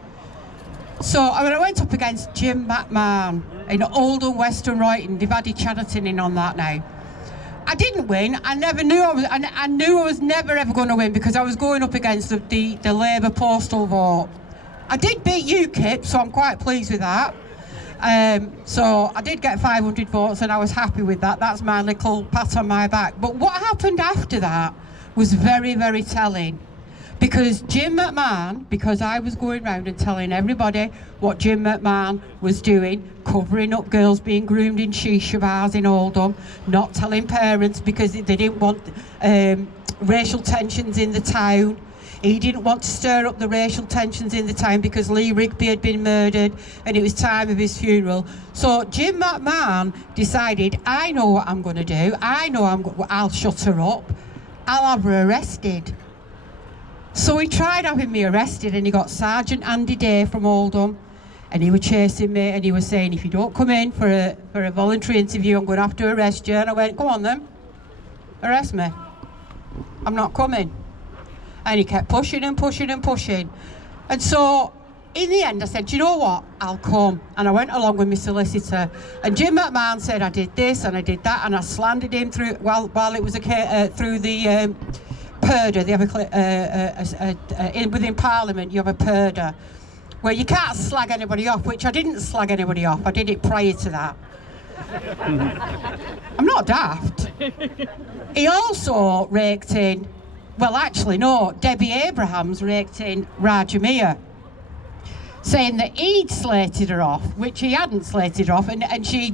So I went up against Jim McMahon in Oldham, Western Royton. They've added Chatterton in on that now. I didn't win. I never knew I knew I was never ever going to win because I was going up against the Labour postal vote. I did beat UKIP, so I'm quite pleased with that. So I did get 500 votes and I was happy with that. That's my little pat on my back. But what happened after that was very, very telling. Because Jim McMahon, because I was going round and telling everybody what Jim McMahon was doing, covering up girls being groomed in shisha bars in Oldham, not telling parents because they didn't want racial tensions in the town. He didn't want to stir up the racial tensions in the town because Lee Rigby had been murdered and it was time of his funeral. So Jim McMahon decided, I know what I'm going to do. I know I'll shut her up. I'll have her arrested. So he tried having me arrested and he got Sergeant Andy Day from Oldham and he was chasing me and he was saying, if you don't come in for a voluntary interview, I'm going to have to arrest you. And I went, go on then, arrest me. I'm not coming. And he kept pushing and pushing and pushing. And so in the end I said, you know what, I'll come. And I went along with my solicitor. And Jim McMahon said I did this and I did that and I slandered him through while it was through the purdah. They have within Parliament you have a purdah where you can't slag anybody off, which I didn't slag anybody off. I did it prior to that. I'm not daft. He also raked in, well actually no, Debbie Abrahams raked in Rajamia, saying that he'd slated her off, which he hadn't slated her off, and she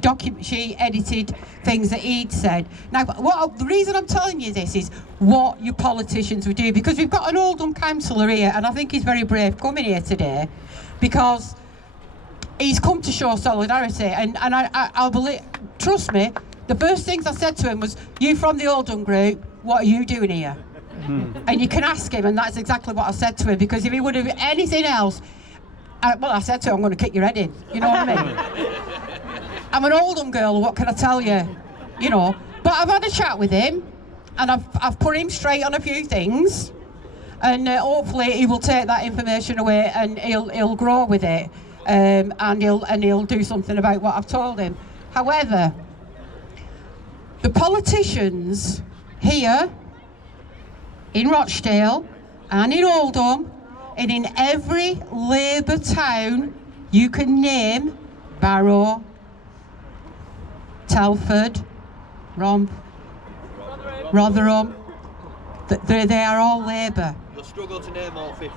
edited things that he'd said. Now, the reason I'm telling you this is what your politicians would do, because we've got an Oldham councillor here, and I think he's very brave coming here today, because he's come to show solidarity, and I'll believe, trust me, the first things I said to him was, you from the Oldham group, what are you doing here? And you can ask him, and that's exactly what I said to him, because if he would have anything else, I said to him, I'm going to kick your head in. You know what I mean? I'm an Oldham girl, what can I tell you? You know. But I've had a chat with him, and I've put him straight on a few things, and hopefully he will take that information away and he'll grow with it, and he'll do something about what I've told him. However, the politicians here in Rochdale and in Oldham and in every Labour town you can name, Barrow, Telford, Romp, Rotherham, they are all Labour. You'll struggle to name all 50.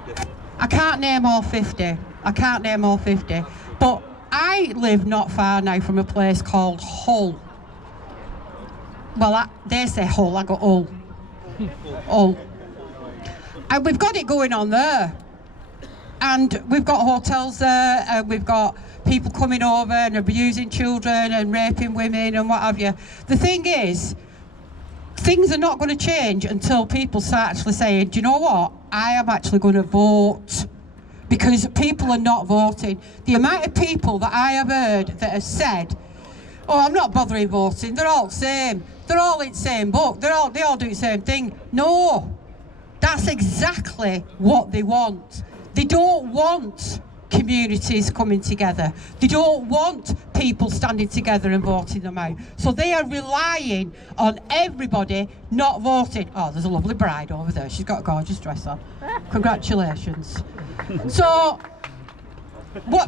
I can't name all 50. I can't name all 50. But I live not far now from a place called Hull. Well, they say Hull, I got Hull. Hull. And we've got it going on there. And we've got hotels there, and we've got people coming over and abusing children and raping women and what have you. The thing is, things are not going to change until people start actually saying, do you know what, I am actually going to vote. Because people are not voting. The amount of people that I have heard that have said, oh, I'm not bothering voting, they're all the same. They're all in the same book, they all do the same thing. No, that's exactly what they want. They don't want communities coming together. They don't want people standing together and voting them out. So they are relying on everybody not voting. Oh, there's a lovely bride over there. She's got a gorgeous dress on. Congratulations. So,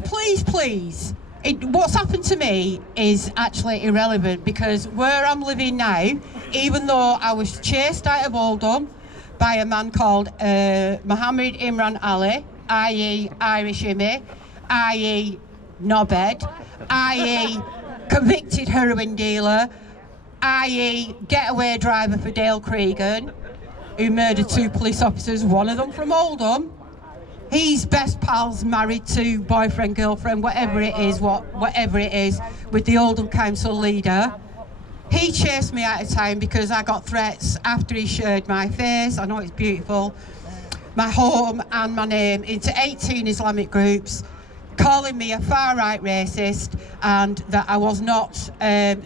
please, what's happened to me is actually irrelevant, because where I'm living now, even though I was chased out of Oldham by a man called Mohammed Imran Ali, i.e. Irish Immy, i.e. knobhead, i.e. convicted heroin dealer, i.e. getaway driver for Dale Cregan, who murdered 2 police officers, one of them from Oldham. He's best pals, married to boyfriend, girlfriend, whatever it is, with the Oldham Council leader. He chased me out of town because I got threats after he shared my face. I know it's beautiful. My home and my name into 18 Islamic groups, calling me a far-right racist and that I was not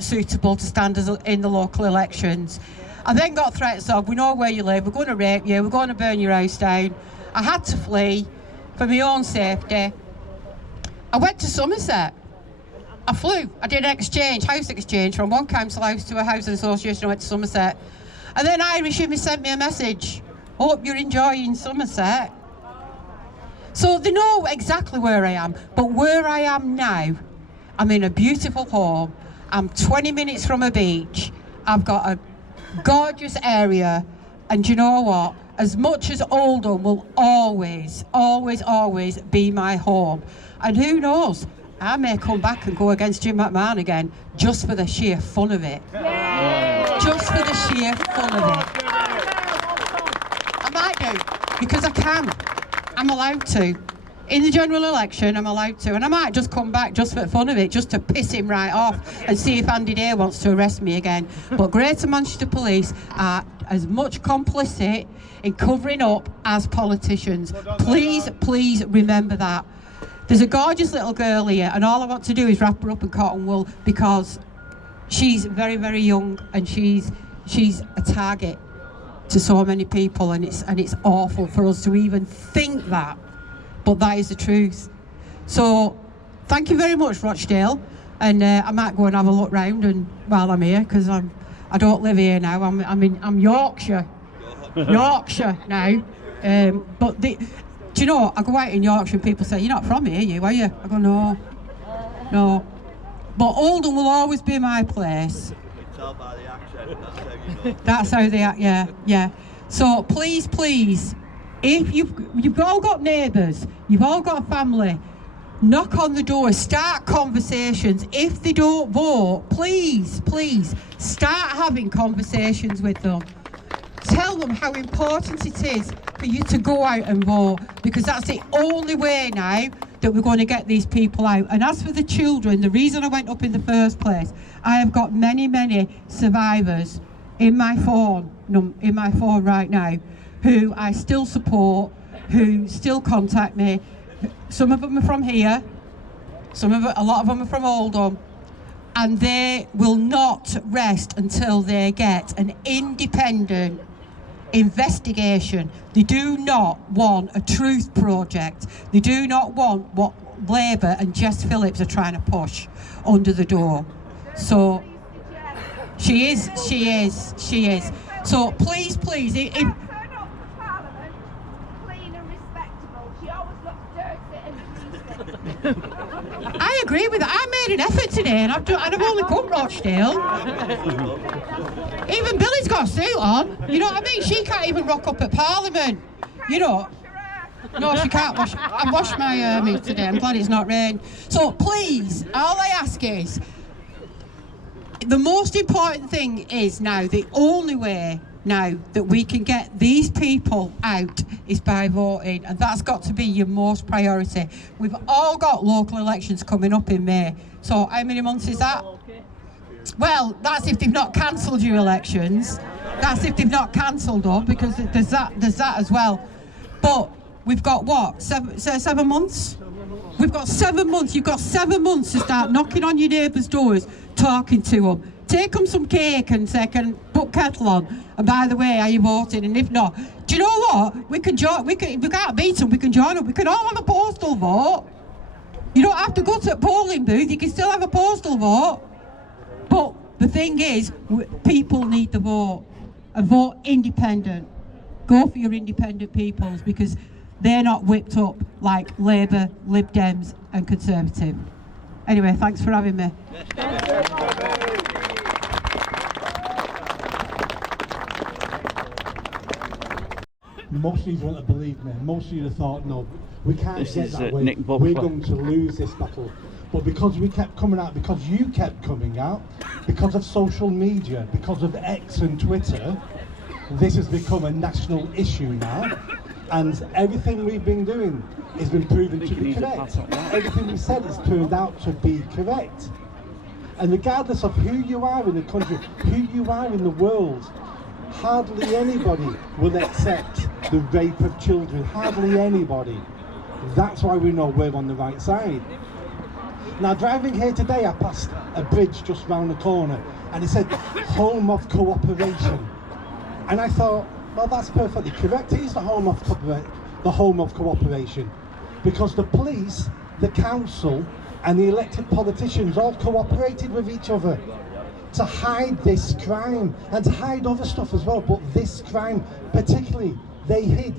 suitable to stand in the local elections. I then got threats of, we know where you live, we're going to rape you, we're going to burn your house down. I had to flee for my own safety. I went to Somerset. I flew. I did an house exchange from one council house to a housing association. I went to Somerset. And then Irish Image sent me a message. Hope you're enjoying Somerset. So they know exactly where I am. But where I am now, I'm in a beautiful home. I'm 20 minutes from a beach. I've got a gorgeous area. And you know what? As much as Oldham will always, always, always be my home. And who knows, I may come back and go against Jim McMahon again, just for the sheer fun of it. Just for the sheer fun of it. I might do, because I can. I'm allowed to. In the general election, I'm allowed to. And I might just come back just for the fun of it, just to piss him right off and see if Andy Day wants to arrest me again. But Greater Manchester Police are as much complicit in covering up as politicians. Please, please remember that. There's a gorgeous little girl here, and all I want to do is wrap her up in cotton wool because she's very, very young and she's a target to so many people, and it's awful for us to even think that, but that is the truth. So thank you very much, Rochdale, and I might go and have a look round and while I'm here, because I don't live here now. I'm Yorkshire. Yorkshire now, but do you know, I go out in Yorkshire and people say, you're not from here, are you? I go, no. But Oldham will always be my place. You can tell by the accent, that's how you know. That's how they act, yeah. So please, if you've all got neighbours, you've all got a family, knock on the door, start conversations. If they don't vote, please, start having conversations with them. Tell them how important it is for you to go out and vote, because that's the only way now that we're going to get these people out. And as for the children, the reason I went up in the first place, I have got many survivors in my phone right now who I still support, who still contact me. Some of them are from here, a lot of them are from Oldham, and they will not rest until they get an independent investigation. They do not want a truth project. They do not want what Labour and Jess Phillips are trying to push under the door. So she is. So please, if I agree with that. I made an effort today, and I've only come Rochdale. Even Billy's got a suit on. You know what I mean? She can't even rock up at Parliament. You know. No, she can't wash. I washed my meat today. I'm glad it's not rained. So please, all I ask is, the most important thing is now, the only way now that we can get these people out is by voting, and that's got to be your most priority. We've all got local elections coming up in May. So how many months is that? Well, that's if they've not cancelled your elections. That's if they've not cancelled them, because there's that as well. But we've got what? 7 months? We've got 7 months. You've got 7 months to start knocking on your neighbours' doors, talking to them. Take them some cake and say, can put kettle on. And by the way, are you voting? And if not, do you know what? We can join. We can't beat them. We can join them. We can all have a postal vote. You don't have to go to a polling booth. You can still have a postal vote. But the thing is, people need the vote. And vote independent. Go for your independent peoples, because they're not whipped up like Labour, Lib Dems and Conservative. Anyway, thanks for having me. Most of you won't believe me. Most of you have thought, no, we can't get that way. Nick We're going to lose this battle. But because we kept coming out, because you kept coming out, because of social media, because of X and Twitter, this has become a national issue now. And everything we've been doing has been proven to be correct. Everything we said has turned out to be correct. And regardless of who you are in the country, who you are in the world, hardly anybody will accept the rape of children. Hardly anybody. That's why we know we're on the right side. Now, driving here today, I passed a bridge just round the corner, and it said home of cooperation. And I thought, well, that's perfectly correct. It is the home of cooperation, because the police, the council, and the elected politicians all cooperated with each other to hide this crime and to hide other stuff as well. But this crime, particularly, they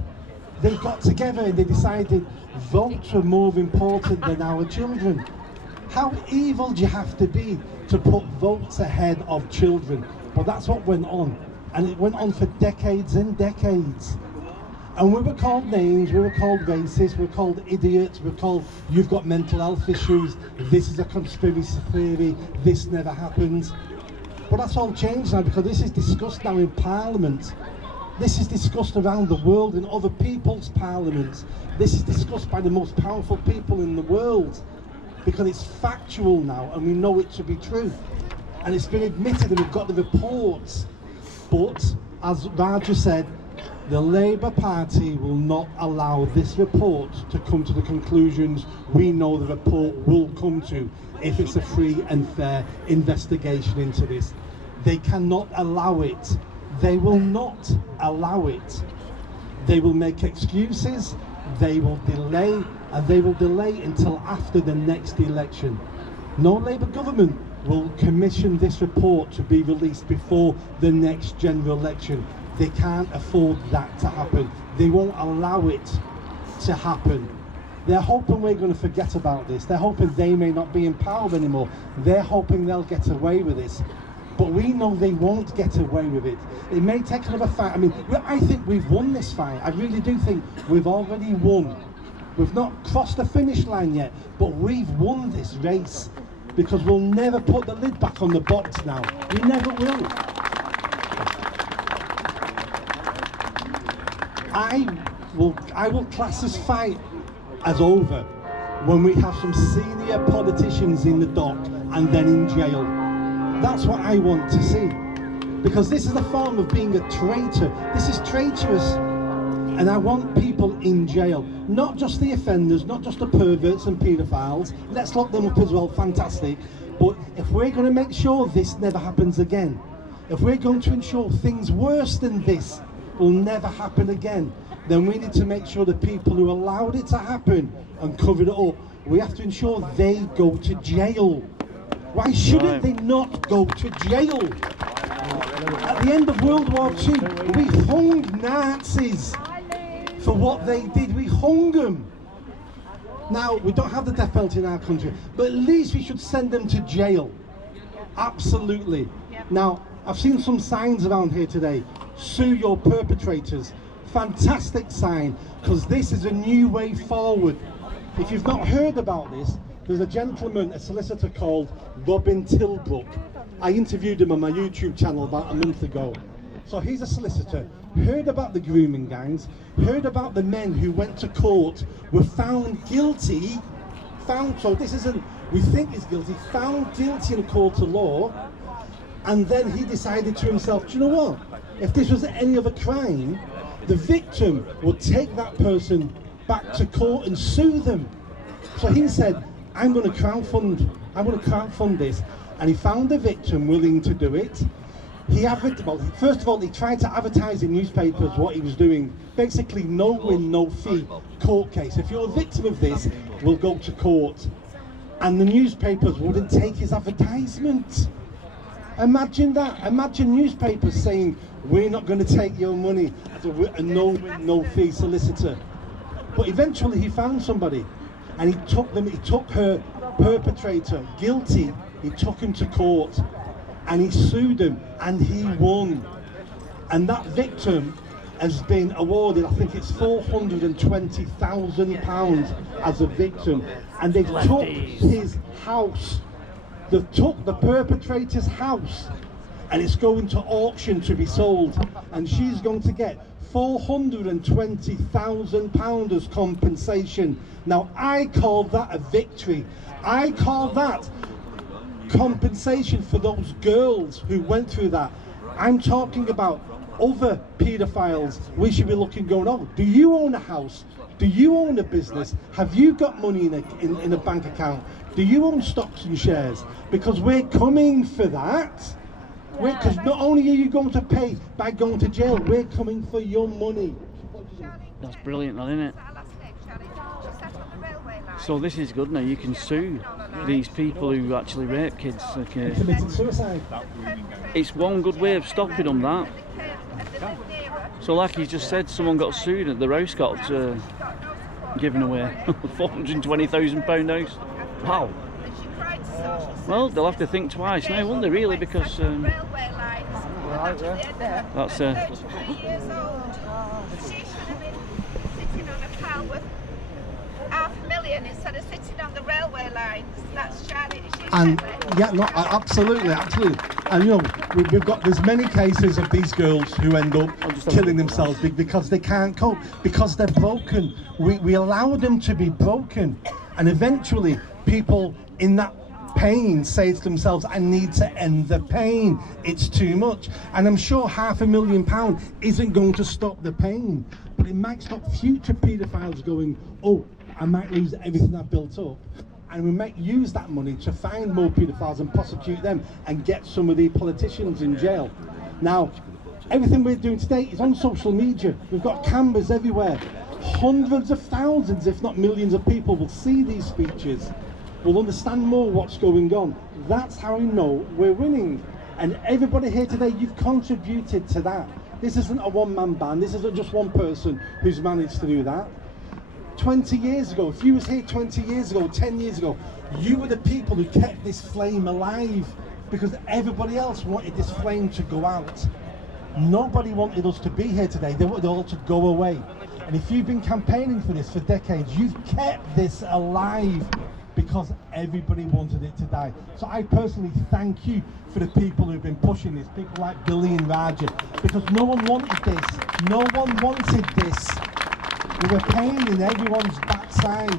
got together and they decided votes were more important than our children. How evil do you have to be to put votes ahead of children? Well, that's what went on. And it went on for decades and decades. And we were called names, we were called racist, we were called idiots, we were called, you've got mental health issues, this is a conspiracy theory, this never happened. But that's all changed now, because this is discussed now in Parliament. This is discussed around the world in other people's parliaments. This is discussed by the most powerful people in the world, because it's factual now and we know it to be true. And it's been admitted and we've got the reports. But, as Raja said, the Labour Party will not allow this report to come to the conclusions we know the report will come to if it's a free and fair investigation into this. They cannot allow it. They will not allow it. They will make excuses, they will delay, and they will delay until after the next election. No Labour government will commission this report to be released before the next general election. They can't afford that to happen. They won't allow it to happen. They're hoping we're going to forget about this. They're hoping they may not be in power anymore. They're hoping they'll get away with this. But we know they won't get away with it. It may take another fight. I mean, I think we've won this fight. I really do think we've already won. We've not crossed the finish line yet, but we've won this race, because we'll never put the lid back on the box now. We never will. I will class this fight as over when we have some senior politicians in the dock and then in jail. That's what I want to see, because this is a form of being a traitor. This is traitorous, and I want people in jail. Not just the offenders, not just the perverts and paedophiles. Let's lock them up as well, fantastic. But if we're going to make sure this never happens again, if we're going to ensure things worse than this will never happen again, then we need to make sure the people who allowed it to happen and covered it up, we have to ensure they go to jail. Why shouldn't they not go to jail? At the end of World War II, we hung Nazis for what they did. We hung them. Now, we don't have the death penalty in our country, but at least we should send them to jail. Absolutely. Now, I've seen some signs around here today. Sue your perpetrators. Fantastic sign, because this is a new way forward. If you've not heard about this, there's a gentleman, a solicitor called Robin Tilbrook. I interviewed him on my YouTube channel about a month ago. So he's a solicitor, heard about the grooming gangs, heard about the men who went to court, were found guilty, so this isn't, we think he's guilty, found guilty in a court of law, and then he decided to himself, do you know what? If this was any other crime, the victim would take that person back to court and sue them. So he said, I'm going to crowdfund this. And he found a victim willing to do it. First of all, he tried to advertise in newspapers what he was doing. Basically, no win, no fee court case. If you're a victim of this, we'll go to court. And the newspapers wouldn't take his advertisement. Imagine that. Imagine newspapers saying, we're not going to take your money as a no win, no fee solicitor. But eventually he found somebody, and he took her perpetrator guilty. He took him to court and he sued him, and he won. And that victim has been awarded, I think it's £420,000 as a victim. And they took his house. They took the perpetrator's house, and it's going to auction to be sold. And she's going to get £420,000 as compensation. Now, I call that a victory. I call that compensation for those girls who went through that. I'm talking about other paedophiles. We should be looking, going, oh, do you own a house? Do you own a business? Have you got money in a bank account? Do you own stocks and shares? Because we're coming for that. Because not only are you going to pay by going to jail, we're coming for your money. That's brilliant, isn't it? So this is good now. You can sue these people who actually rape kids. Committed suicide. It's one good way of stopping them, that. So like you just said, someone got sued and their house got given away. £420,000 house. Wow. Well, they'll have to think twice now, won't they, really, because that's instead of sitting on the railway lines. That's Charlie. And yeah, no, absolutely. And you know, there's many cases of these girls who end up killing themselves because they can't cope, because they're broken. We allow them to be broken, and eventually people in that pain say to themselves, I need to end the pain, it's too much. And I'm sure £500,000 isn't going to stop the pain, but it might stop future paedophiles going, oh, I might lose everything I've built up. And we might use that money to find more paedophiles and prosecute them and get some of the politicians in jail. Now, everything we're doing today is on social media. We've got cameras everywhere. Hundreds of thousands, if not millions of people will see these speeches, will understand more what's going on. That's how we know we're winning. And everybody here today, you've contributed to that. This isn't a one-man band. This isn't just one person who's managed to do that. 20 years ago, if you was here 20 years ago, 10 years ago, you were the people who kept this flame alive, because everybody else wanted this flame to go out. Nobody wanted us to be here today. They wanted it all to go away. And if you've been campaigning for this for decades, you've kept this alive because everybody wanted it to die. So I personally thank you for the people who've been pushing this, people like Billy and Raja, because no one wanted this. No one wanted this. We were pain in everyone's backside,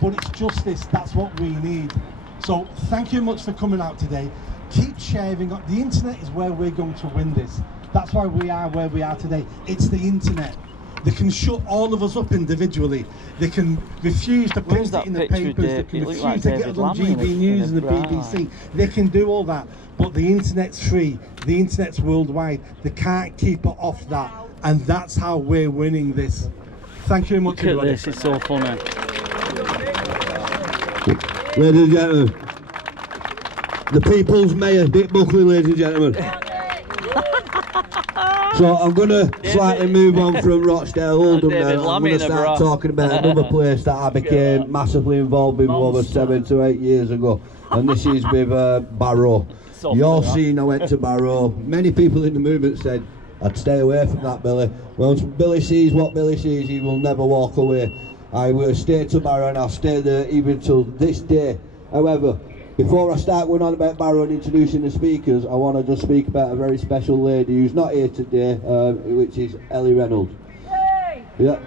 but it's justice. That's what we need. So thank you much for coming out today. Keep sharing. The internet is where we're going to win this. That's why we are where we are today. It's the internet. They can shut all of us up individually. They can refuse to print it in the papers. They can refuse to get us on GB News and the BBC. They can do all that. But the internet's free. The internet's worldwide. They can't keep it off that. And that's how we're winning this. Thank you very much. Look at this, it's so funny. Ladies and gentlemen, the People's Mayor, Dick Buckley, ladies and gentlemen. So I'm going to slightly move on from Rochdale, Oldham now. I'm going to start talking about another place that I became massively involved with over 7 to 8 years ago. And this is with Barrow. You all seen I went to Barrow. Many people in the movement said, I'd stay away from that, Billy. Once Billy sees what Billy sees, he will never walk away. I will stay to Barrow, and I'll stay there even till this day. However, before I start going on about Barrow and introducing the speakers, I want to just speak about a very special lady who's not here today, which is Ellie Reynolds. Hey! Yeah.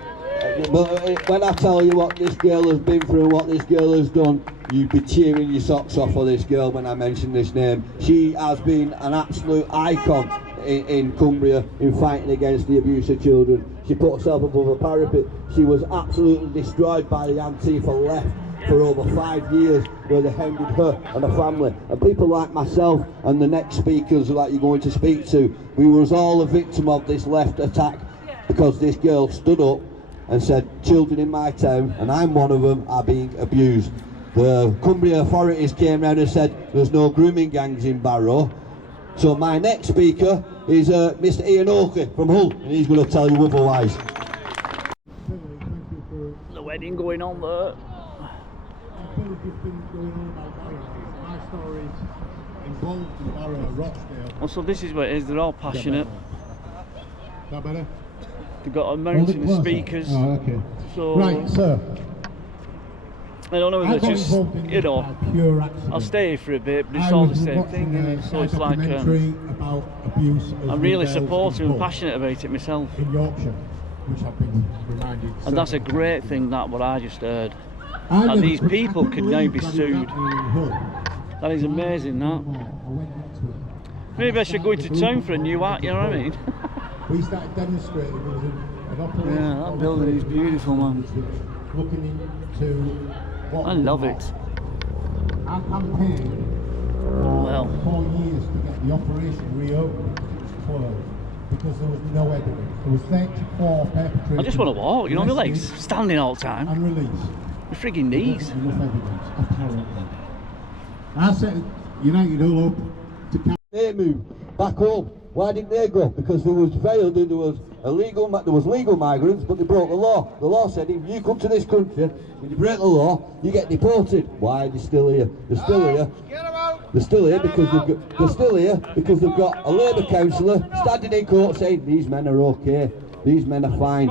But when I tell you what this girl has been through, what this girl has done, you'd be cheering your socks off for this girl when I mention this name. She has been an absolute icon in Cumbria in fighting against the abuse of children. She put herself above a parapet. She was absolutely destroyed by the Antifa left for over 5 years, where they hounded her and her family. And people like myself and the next speakers that you're going to speak to, we was all a victim of this left attack, because this girl stood up and said, children in my town, and I'm one of them, are being abused. The Cumbria authorities came round and said there's no grooming gangs in Barrow. So my next speaker is Mr. Ian Oakley from Hull, and he's going to tell you otherwise. The wedding going on there. My story involved in Barrow, Rochdale. Oh, so this is what it is, they're all passionate. Is that better? They've got a mountain of speakers. Oh, okay. So right, sir. I don't know, I it's got just, involved in you this know, by pure accident. I'll stay here for a bit, but it's I all was the same watching thing, isn't it? So it's like, documentary about abuse of I'm really females supportive in and pubs passionate about it myself. in Yorkshire, which I've been reminded. And that's a several great times. thing, that what I just heard. I And never these could- I people couldn't could now believe be that it sued. got me in Hull. That is amazing, that. I went into it. Maybe I should go into town for a new act, you know what I mean? We started demonstrating. There was an operation. Yeah, that building is beautiful, man. Looking into what I love it. I campaigned Well, 4 years to get the operation reopened because it was closed because there was no evidence. There was 34 perpetrators. I just want to walk, you know, my legs standing all the time. And released. My frigging knees. Enough evidence, apparently. I said United all up to camp. They moved back home. Why didn't they go? Because there was failed and there was legal migrants, but they broke the law. The law said if you come to this country and you break the law, you get deported. Why are they still here? They're still here. They're still here because they've got a Labour councillor standing in court saying these men are okay, these men are fine.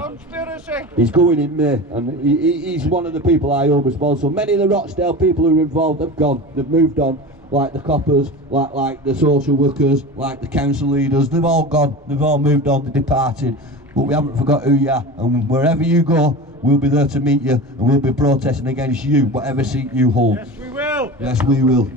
He's going in there, and he's one of the people I hold responsible. So many of the Rochdale people who are involved have gone. They've moved on. Like the coppers, like the social workers, like the council leaders, they've all gone, they've all moved on, they departed. But we haven't forgot who you are, and wherever you go, we'll be there to meet you, and we'll be protesting against you, whatever seat you hold. Yes, we will. Yes, we will.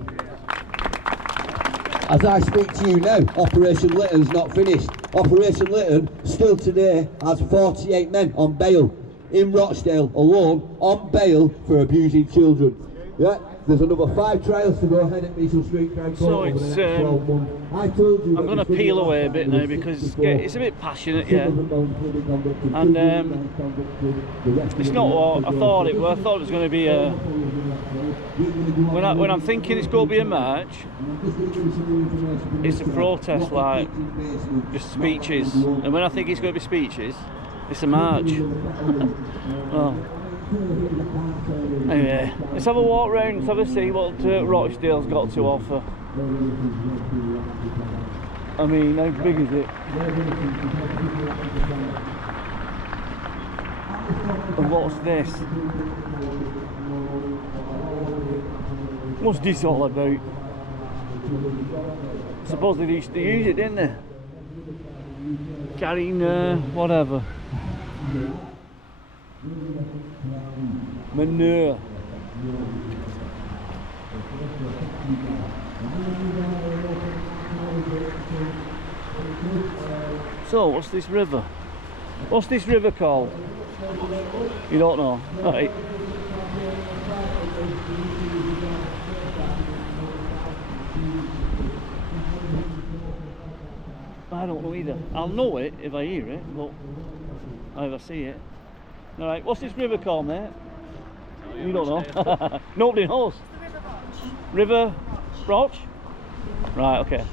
As I speak to you now, Operation Lytton's not finished. Operation Lytton still today has 48 men on bail in Rochdale alone, on bail for abusing children. Yeah. There's another 5 trials to go ahead at Measle Street Crime Court. So over the it's, next 12 months. I told you I'm going to peel away a bit now because it's a bit passionate, yeah. And it's not what I thought it was. I thought it was going to be a... When I'm thinking it's going to be a march, it's a protest, like just speeches. And when I think it's going to be speeches, it's a march. Well, anyway, let's have a walk round, let's have a see what Rochdale's got to offer. I mean, how big is it? And what's this? What's this all about? Suppose they used to use it, didn't they? Carrying whatever. Manure. So, what's this river? What's this river called? You don't know? Right. I don't know either. I'll know it if I hear it, but if I see it. Alright, what's this river called, mate? You don't know? Nobody knows. River Roch? Right, okay.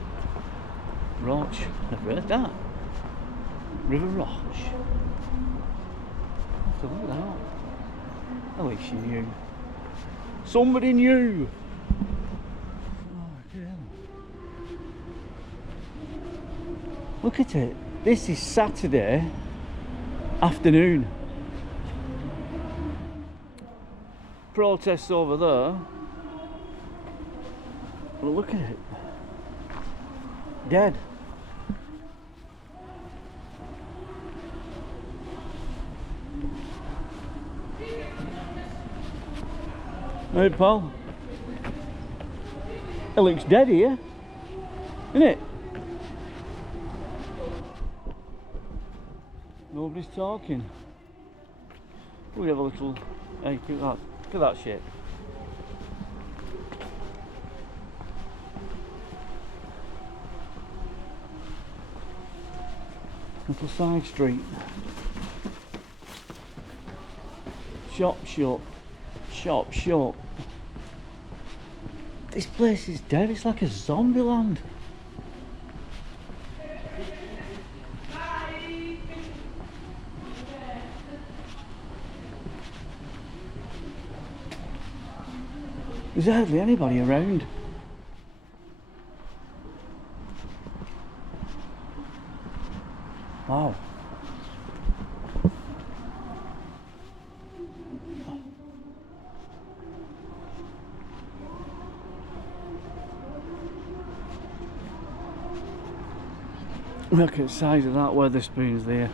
Roch. Never heard that. River Roch. So look at that. At least you knew. Somebody knew. Oh, look at it. This is Saturday afternoon. Protests over there. Well, look at it. Dead. Hey, pal. It looks dead here, isn't it? Nobody's talking. We have a little. Hey, look at that shit. Little side street. Shop shut. Shop shut. This place is dead. It's like a zombie land. There's hardly anybody around. Wow. Look at the size of that Weatherspoons there.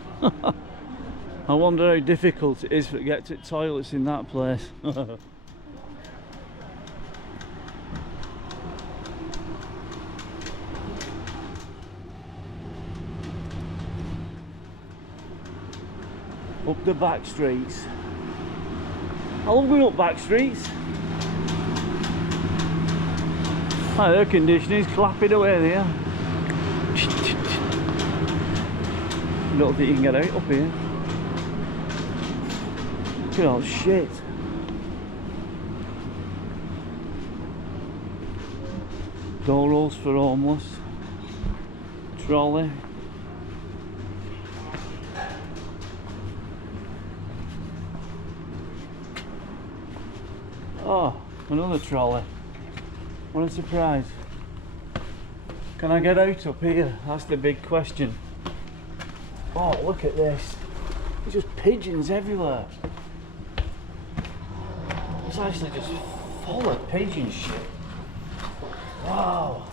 I wonder how difficult it is to get to toilets in that place. Up the back streets. I love going up back streets. My air conditioning's clapping away there. Don't think you can get out up here. Look at all shit. Door rolls for homeless. Trolley. Oh, another trolley. What a surprise. Can I get out up here? That's the big question. Oh, look at this. There's just pigeons everywhere. It's actually just full of pigeon shit. Wow.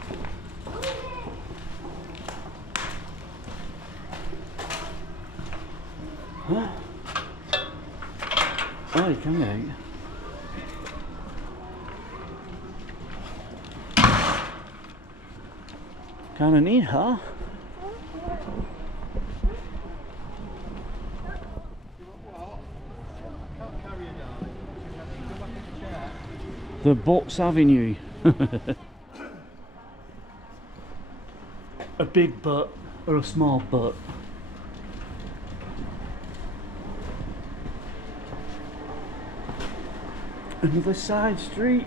Huh? Oh, you can get out. Kinda neat, huh? The Butts Avenue. A big butt or a small butt? Another side street.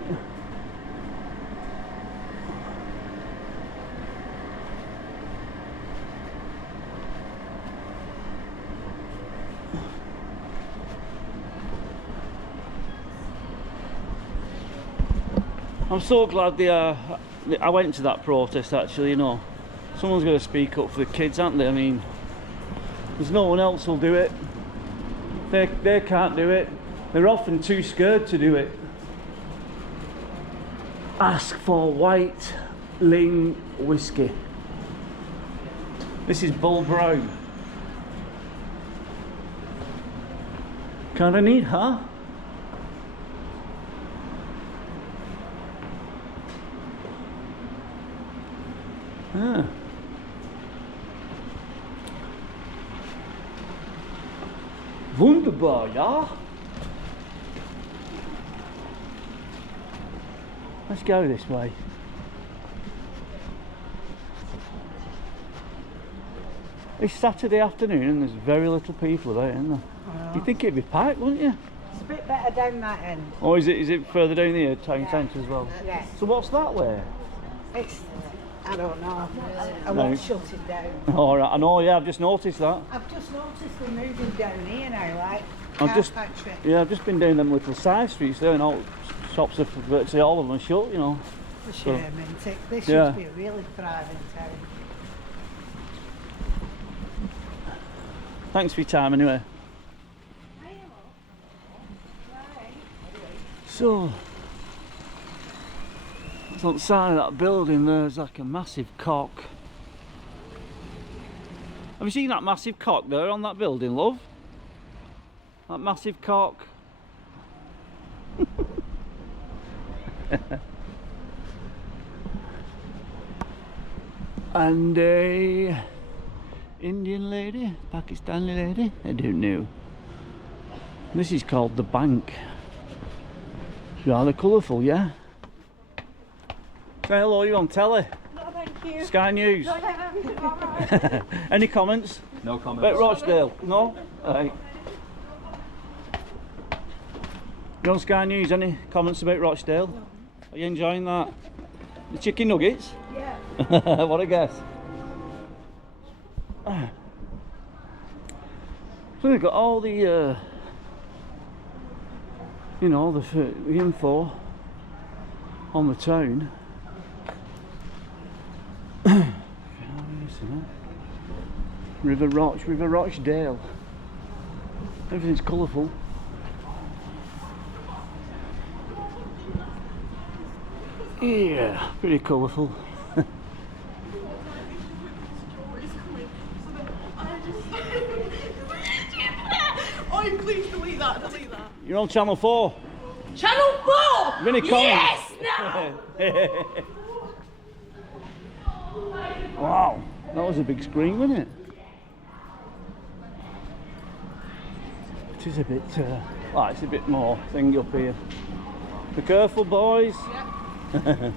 I'm so glad I went to that protest actually, you know. Someone's got to speak up for the kids, aren't they? I mean, there's no one else who'll do it. They can't do it. They're often too scared to do it. Ask for white Ling whiskey. This is Bull Brown. Kinda neat, huh? Ah. Wunderbar, ja? Let's go this way. It's Saturday afternoon and there's very little people about, isn't there? You'd think it'd be packed, wouldn't you? It's a bit better down that end. Oh, is it further down here, town centre as well? Yes. So what's that way? It's, I don't know. I won't shut it down. All right, I know. Yeah, I've just noticed that. I've just noticed they're moving down here now, like I've just been down them little side streets there, and all shops are virtually all of them shut, you know. It's a shame, isn't it? This yeah. used to be a really thriving town. Thanks for your time, anyway. So, on the side of that building there's like a massive cock. Have you seen that massive cock there on that building, love? That massive cock. And a Indian lady, Pakistani lady, I don't know. This is called the bank. It's rather colourful, yeah? Say hello, you on telly? No, thank you. Sky News. No, right. Any comments? No comments. About Rochdale? No? Right. You on Sky News, any comments about Rochdale? No. Are you enjoying that? The chicken nuggets? Yeah. What a guess. So we've got all the, you know, the info on the town. River Rochdale. Everything's colourful. Yeah, pretty colourful. You're on Channel 4. Channel 4! Vinnie Yes! No! Wow, that was a big screen, wasn't it? It is a bit, well, it's a bit more thing up here. Be careful, boys. Yeah.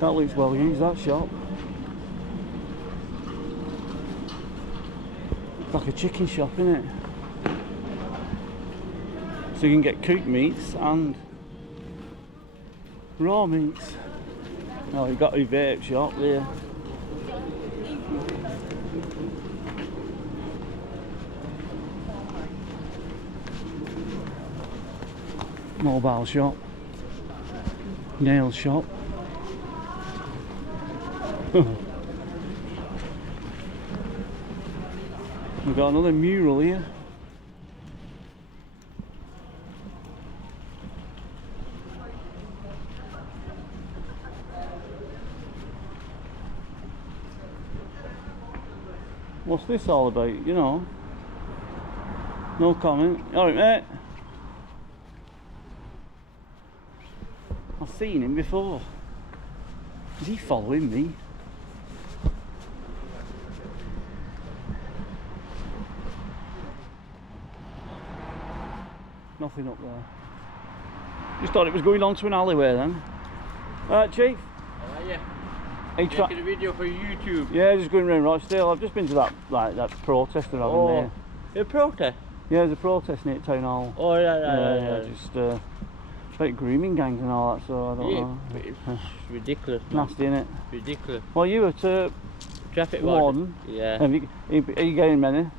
That looks well used, that shop. It's like a chicken shop, isn't it? So you can get cooked meats and raw meats. Oh, you've got a vape shop there. Mobile shop. Nail shop. We've got another mural here. What's this all about, you know? No comment. Alright, mate. I've seen him before. Is he following me? Nothing up there. Just thought it was going on to an alleyway then. Chief? How are you? Are you making a video for YouTube? Yeah, just going around Rochdale. I've just been to that protest they're having there. A protest? Yeah, there's a protest near Town Hall. Oh yeah. Just like grooming gangs and all that, so I don't know. It's ridiculous. Man. Nasty, innit? Ridiculous. Well, you were to traffic warden. Yeah. Are you getting many?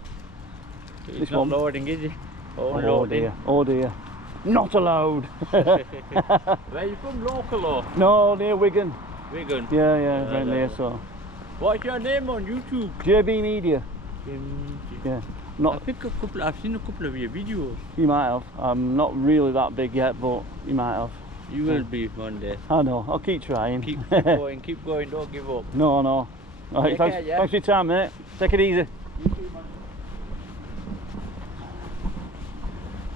It's not loading, is it? Oh dear. Oh dear. Not allowed. Where are you from, local or? No, near Wigan. Wigan? Yeah, right there, so. What's your name on YouTube? JB Media. Yeah. I think I've seen a couple of your videos. You might have. I'm not really that big yet, but you might have. You will be one day. I know. I'll keep trying. Keep going, don't give up. No. Alright, thanks for your time, mate. Take it easy.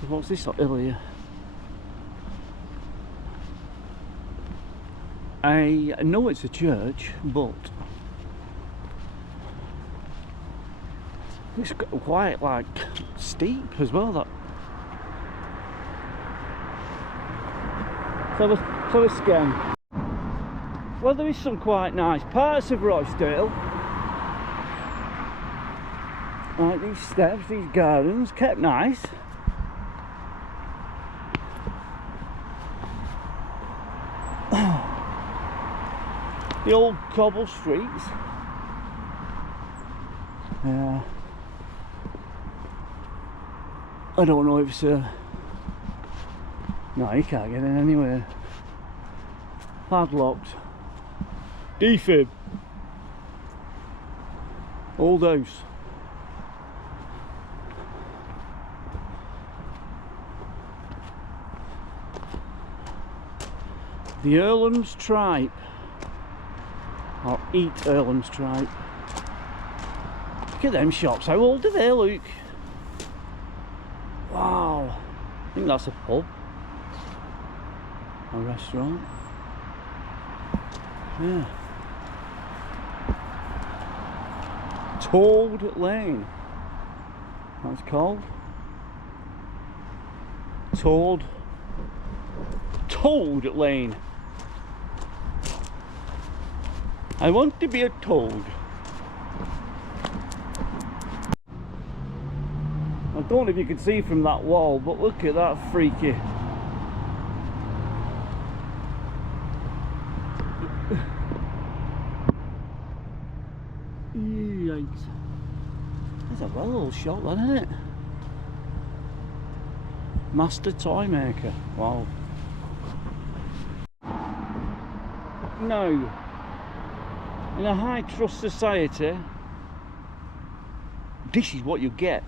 What's this hill here? I know it's a church, but it's quite like steep as well. That so a scan. Well, there is some quite nice parts of Rochdale. Like these steps, these gardens, kept nice. The old cobble streets. Yeah. I don't know if it's no, you can't get in anywhere. Padlocked. Defib. Old house. The Earlham's Tripe. Or Eat Earlham's Tripe. Look at them shops, how old are they, look? Wow. I think that's a pub. A restaurant. Yeah. Toad Lane. That's called. Toad Lane. I want to be a toad. I don't know if you can see from that wall, but look at that freaky. Yikes. That's a well old shop, that, isn't it? Master Toy Maker. Wow. No. In a high trust society, this is what you get.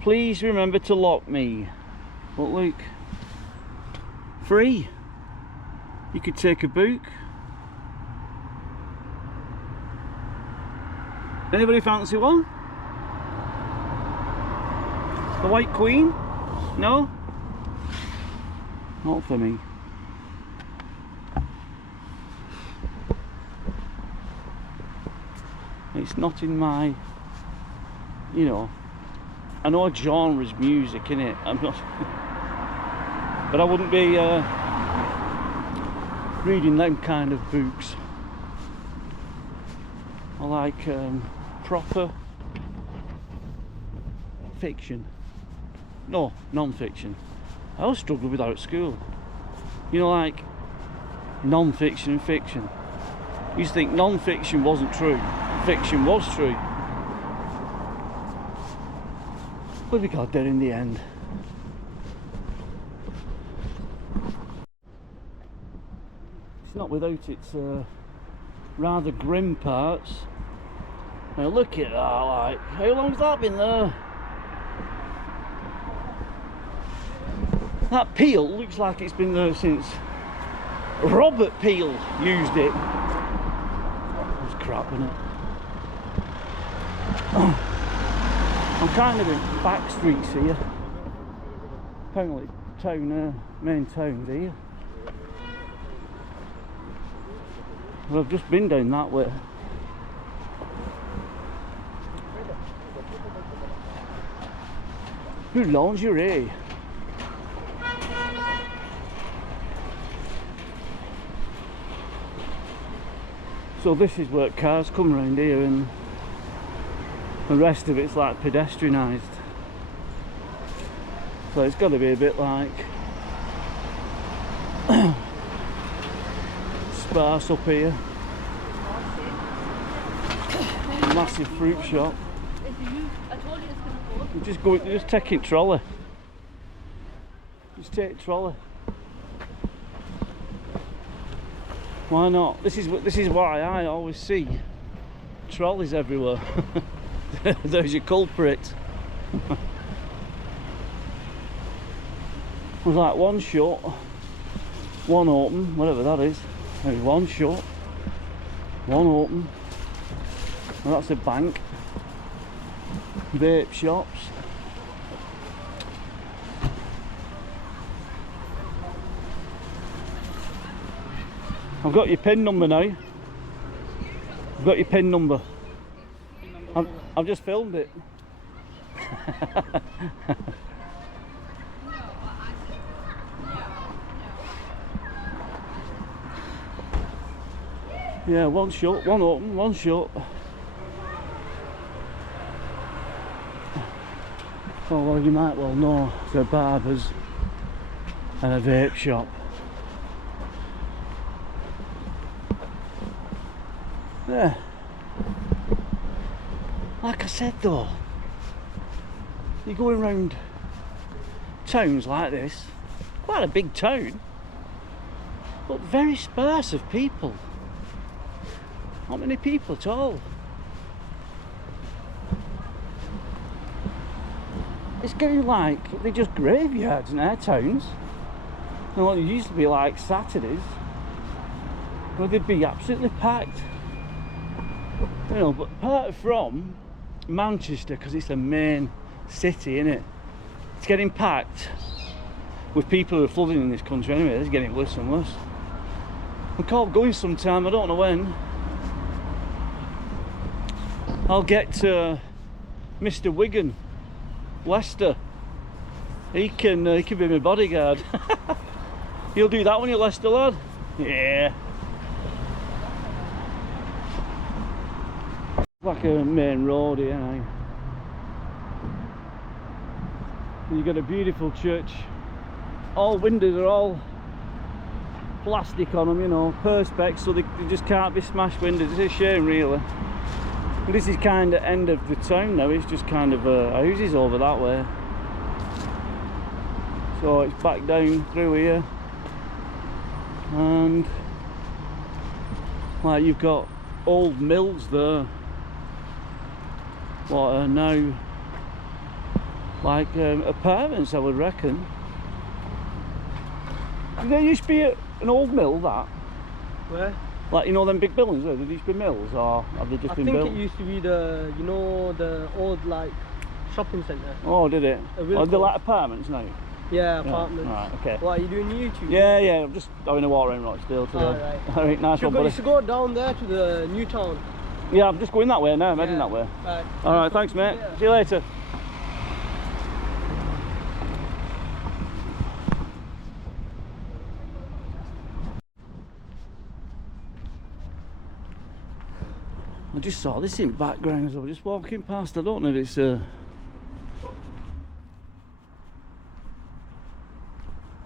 Please remember to lock me. But look, free. You could take a book. Anybody fancy one? The White Queen? No? Not for me. It's not in my, you know, I know genre's music, innit? I'm not, but I wouldn't be reading them kind of books. I like proper fiction. No, non-fiction. I always struggled with that at school. You know, like non-fiction and fiction. I used to think non-fiction wasn't true. Fiction was true. But we got there in the end. It's not without its rather grim parts. Now look at that, like, how long's that been there? That peel looks like it's been there since Robert Peel used it. That's crap, isn't it? I'm kind of in back streets here. Apparently town, main town's here. Well, I've just been down that way. Ooh, lingerie. So this is where cars come around here, and the rest of it's like pedestrianised. So it's got to be a bit like sparse up here. Massive fruit shop. You just take it trolley. Just take trolley. Why not? This is why I always see trolleys everywhere. There's your culprit. There's like one shut, one open, whatever that is. There's one shut, one open. Well, that's a bank. Vape shops. I've got your PIN number now. I've got your PIN number. I've just filmed it. Yeah, one shut, one open, one shut. Oh well, you might well know the barbers and a vape shop. Yeah. Like I said though, you're going round towns like this, quite a big town, but very sparse of people. Not many people at all. It's getting like they're just graveyards in our towns. You know, it used to be like Saturdays, where they'd be absolutely packed. You know, but apart from Manchester, because it's the main city, isn't it? It's getting packed with people who are flooding in this country anyway. It's getting worse and worse. I'm caught going sometime, I don't know when. I'll get Mr. Wigan, Leicester. He can be my bodyguard. You'll do that when you're Leicester, lad? Yeah. Like a main road here now. You've got a beautiful church. All windows are all plastic on them, you know, perspex, so they just can't be smashed windows. It's a shame, really. But this is kind of end of the town now. It's just kind of houses over that way. So it's back down through here, and like you've got old mills there. What are now like apartments, I would reckon. There used to be an old mill, that. Where? Like, you know them big buildings, did these be mills or have they just been built? I think it used to be the, you know, the old like shopping centre. Oh, did it? Oh, they're like apartments now? Yeah, apartments. Right, okay. What, are you doing YouTube? Yeah, I'm just having a walk around Rochdale today. Alright, nice one, buddy. You should go down there to the new town. Yeah, I'm just going that way now, I'm heading that way. Right. Alright, thanks mate. Yeah. See you later. I just saw this in the background as I was just walking past. I don't know if it's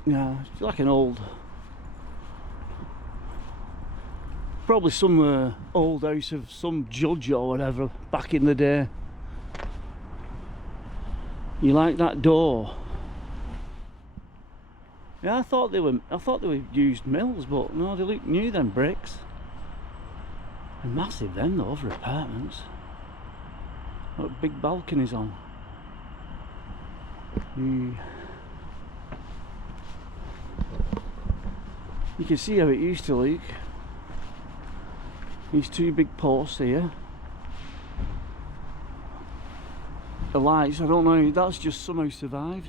yeah, it's like an old, probably some old house of some judge or whatever back in the day. You like that door? Yeah, I thought they were used mills, but no, they look new, them bricks. They're massive then though, for apartments. Got big balconies on. You can see how it used to look. These two big posts here. The lights, I don't know, that's just somehow survived.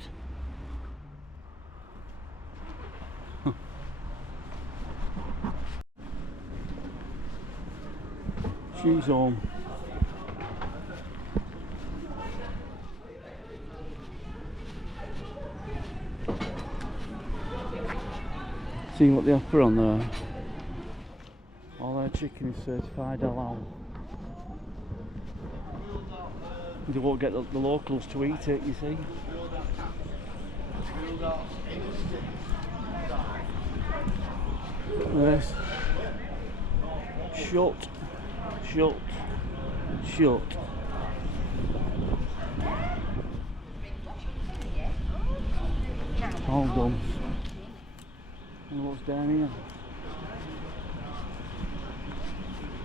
Shoes on. See what they offer on there. All their chicken is certified halal. They won't get the locals to eat it, you see. Yes. Shut. All done. And what's down here?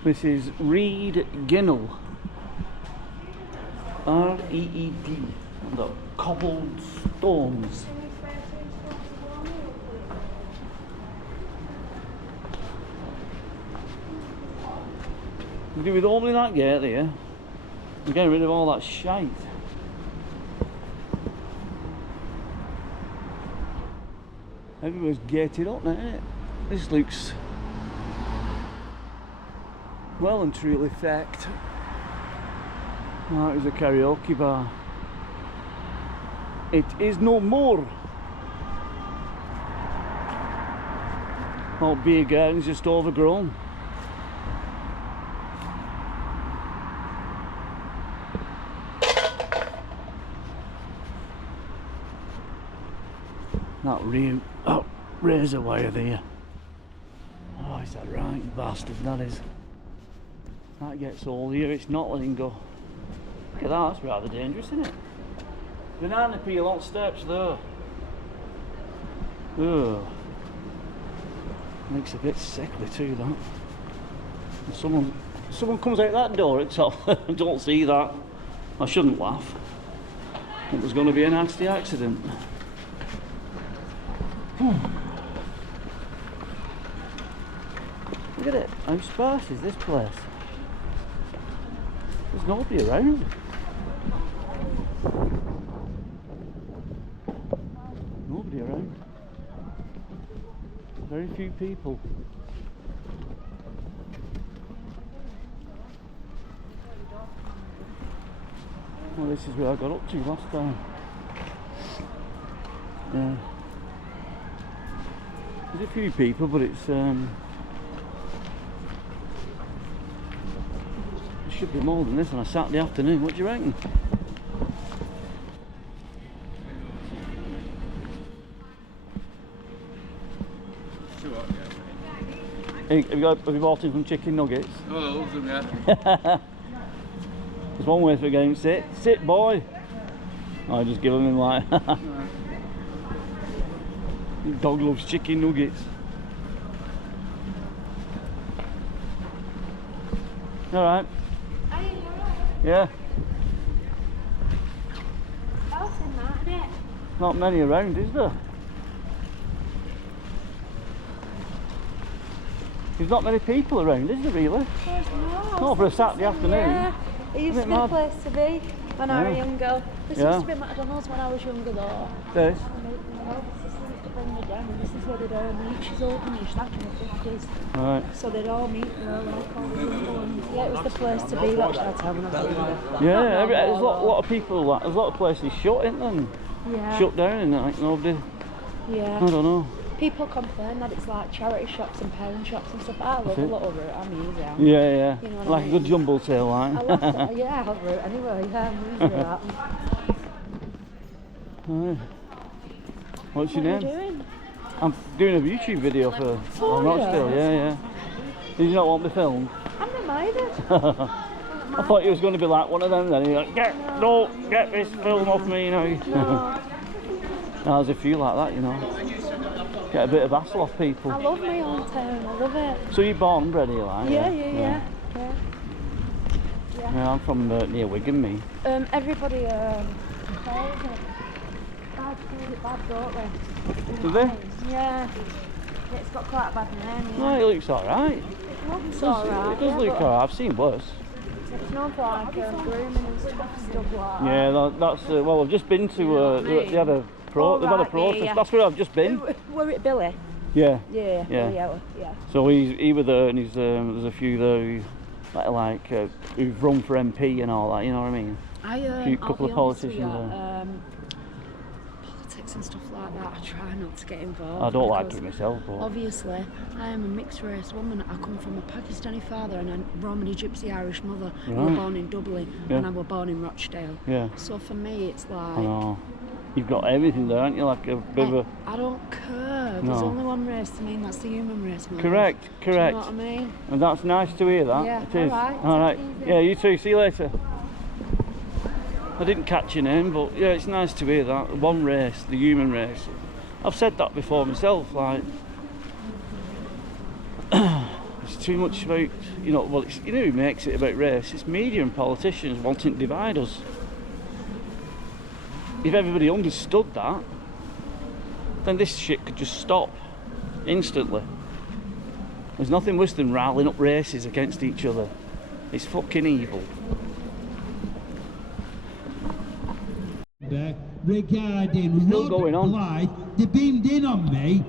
This is Reed Ginnell. R-E-E-D. The cobbled stones. We do with opening that gate there. We're getting rid of all that shite. Everywhere's gated up now, isn't it? This looks well and truly fecked. Oh, it was a karaoke bar. It is no more. Oh, beer garden's just overgrown. That razor wire there. Oh, is that right, bastard? That is. That gets all here. It's not letting go. Look at that. That's rather dangerous, isn't it? Banana peel on steps there. Ugh. Makes a bit sickly too. That. And someone comes out that door at top. Don't see that. I shouldn't laugh. It was going to be a nasty accident. Look at it, how sparse is this place? There's nobody around. Nobody around. Very few people. Well, this is where I got up to last time. Yeah. There's a few people, but it's there should be more than this on a Saturday afternoon. What do you reckon? Have you bought in some chicken nuggets? Oh, I love them, yeah. There's one way for getting sit boy. I just give them in like dog loves chicken nuggets. Alright. Yeah. Not many around, is there? There's not many people around, is there really? Not for a Saturday afternoon. Yeah, it used to be the place to be when I was a young girl. This Yeah. used to be McDonald's when I was younger though. This? This used to bring me down, and this is where they'd all meet. She's old and she's back in the 50s. Right. So they'd all meet there, like all the young ones. Yeah, it was the place to be, Rochdale Town when I was younger. Yeah, there's a lot of people, like, there's a lot of places shut, isn't there? Yeah. Shut down and like nobody, Yeah. I don't know. People complain that it's like charity shops and pound shops and stuff. I love a it? little route, I'm easy. Yeah. You know what Like I a mean? good jumble tail line. I love that. Yeah, I love route anyway. Yeah, I'm easy with that. Right. What's your What are name? you doing? I'm doing a YouTube video for on Rochdale, yeah. Did you not want me filmed? I'm reminded. I thought it was going to be like one of them then. You're like, get this film off me, you know. No. There's a few like that, you know. Get a bit of hassle off people. I love my own town, I love it. So you're born and bred here, like? Yeah. Yeah, I'm from near Wigan, me. Everybody calls it. Bad, don't they? Do they? Yeah. It's got quite a bad name. No, it looks alright. It looks alright. It does look alright. I've seen worse. It's known for like grooming and stuff like that. Yeah, that's well. I've just been to. They had a they've had a protest. Yeah. That's where I've just been. Were it Billy? Yeah. Yeah. So he was there, and there's a few there who who've run for MP and all that. You know what I mean? A couple of politicians there. Politics and stuff like that, I try not to get involved. I don't like it myself, but obviously I am a mixed race woman. I come from a Pakistani father and a Romani Gypsy Irish mother. Right. I was born in Dublin and I was born in Rochdale. Yeah. So for me it's like, I know. You've got everything there, haven't you? Like a bit of a... I don't care. There's only one race to me, and that's the human race. Correct. Do you know what I mean? And that's nice to hear that. Yeah, it is. all right. Yeah, you too. See you later. I didn't catch your name, but yeah, it's nice to hear that. One race, the human race. I've said that before myself, like... it's too much about, well, it's, who makes it about race? It's media and politicians wanting to divide us. If everybody understood that, then this shit could just stop instantly. There's nothing worse than riling up races against each other. It's fucking evil. Regarding Still going on. Blythe, they beamed in on me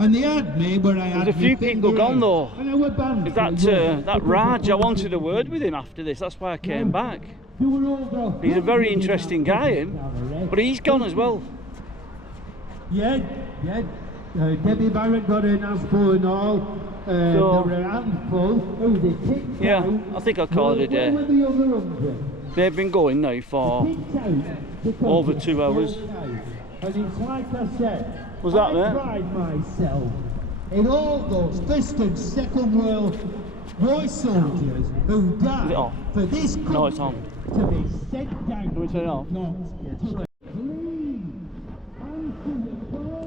and they had me where I had There's a few people gone though. And I were banned. That Raj, I wanted a word with him after this, that's why I came back. He's a very interesting guy, him, but he's gone as well. Yeah. Debbie Barrett got an handful and all. There were a handful. Oh, they kicked out. I think I'll call it a day. Where were the other 100? They've been going now for over 2 hours. And it's like I said, Was that I there? pride myself in all those First and Second World War soldiers who died for this country. No, it's on. To be sent down. Can we turn it off?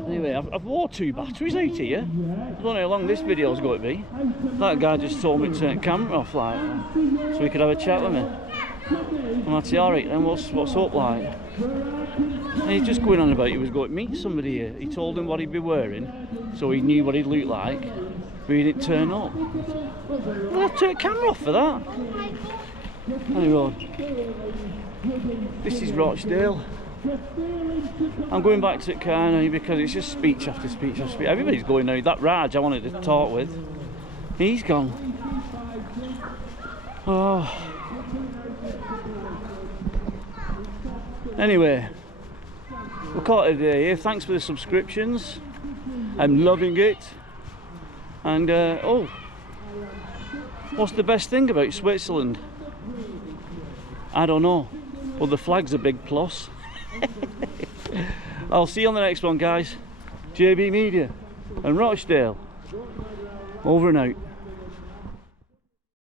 Anyway, I've wore 2 batteries out here. I don't know how long this video's going to be. That guy just told me to turn the camera off, like, so he could have a chat with me. And I said, alright then, what's up, like? And he's just going on about he was going to meet somebody here. He told him what he'd be wearing, so he knew what he'd look like, but he didn't turn up. Well, I turned the camera off for that. Anyway, this is Rochdale. I'm going back to the car now because it's just speech after speech after speech. Everybody's going now. That Raj I wanted to talk with, he's gone. Oh. Anyway, we'll call it a day here. Thanks for the subscriptions. I'm loving it. And what's the best thing about Switzerland? I don't know, but the flag's a big plus. I'll see you on the next one, guys. JB Media and Rochdale, over and out.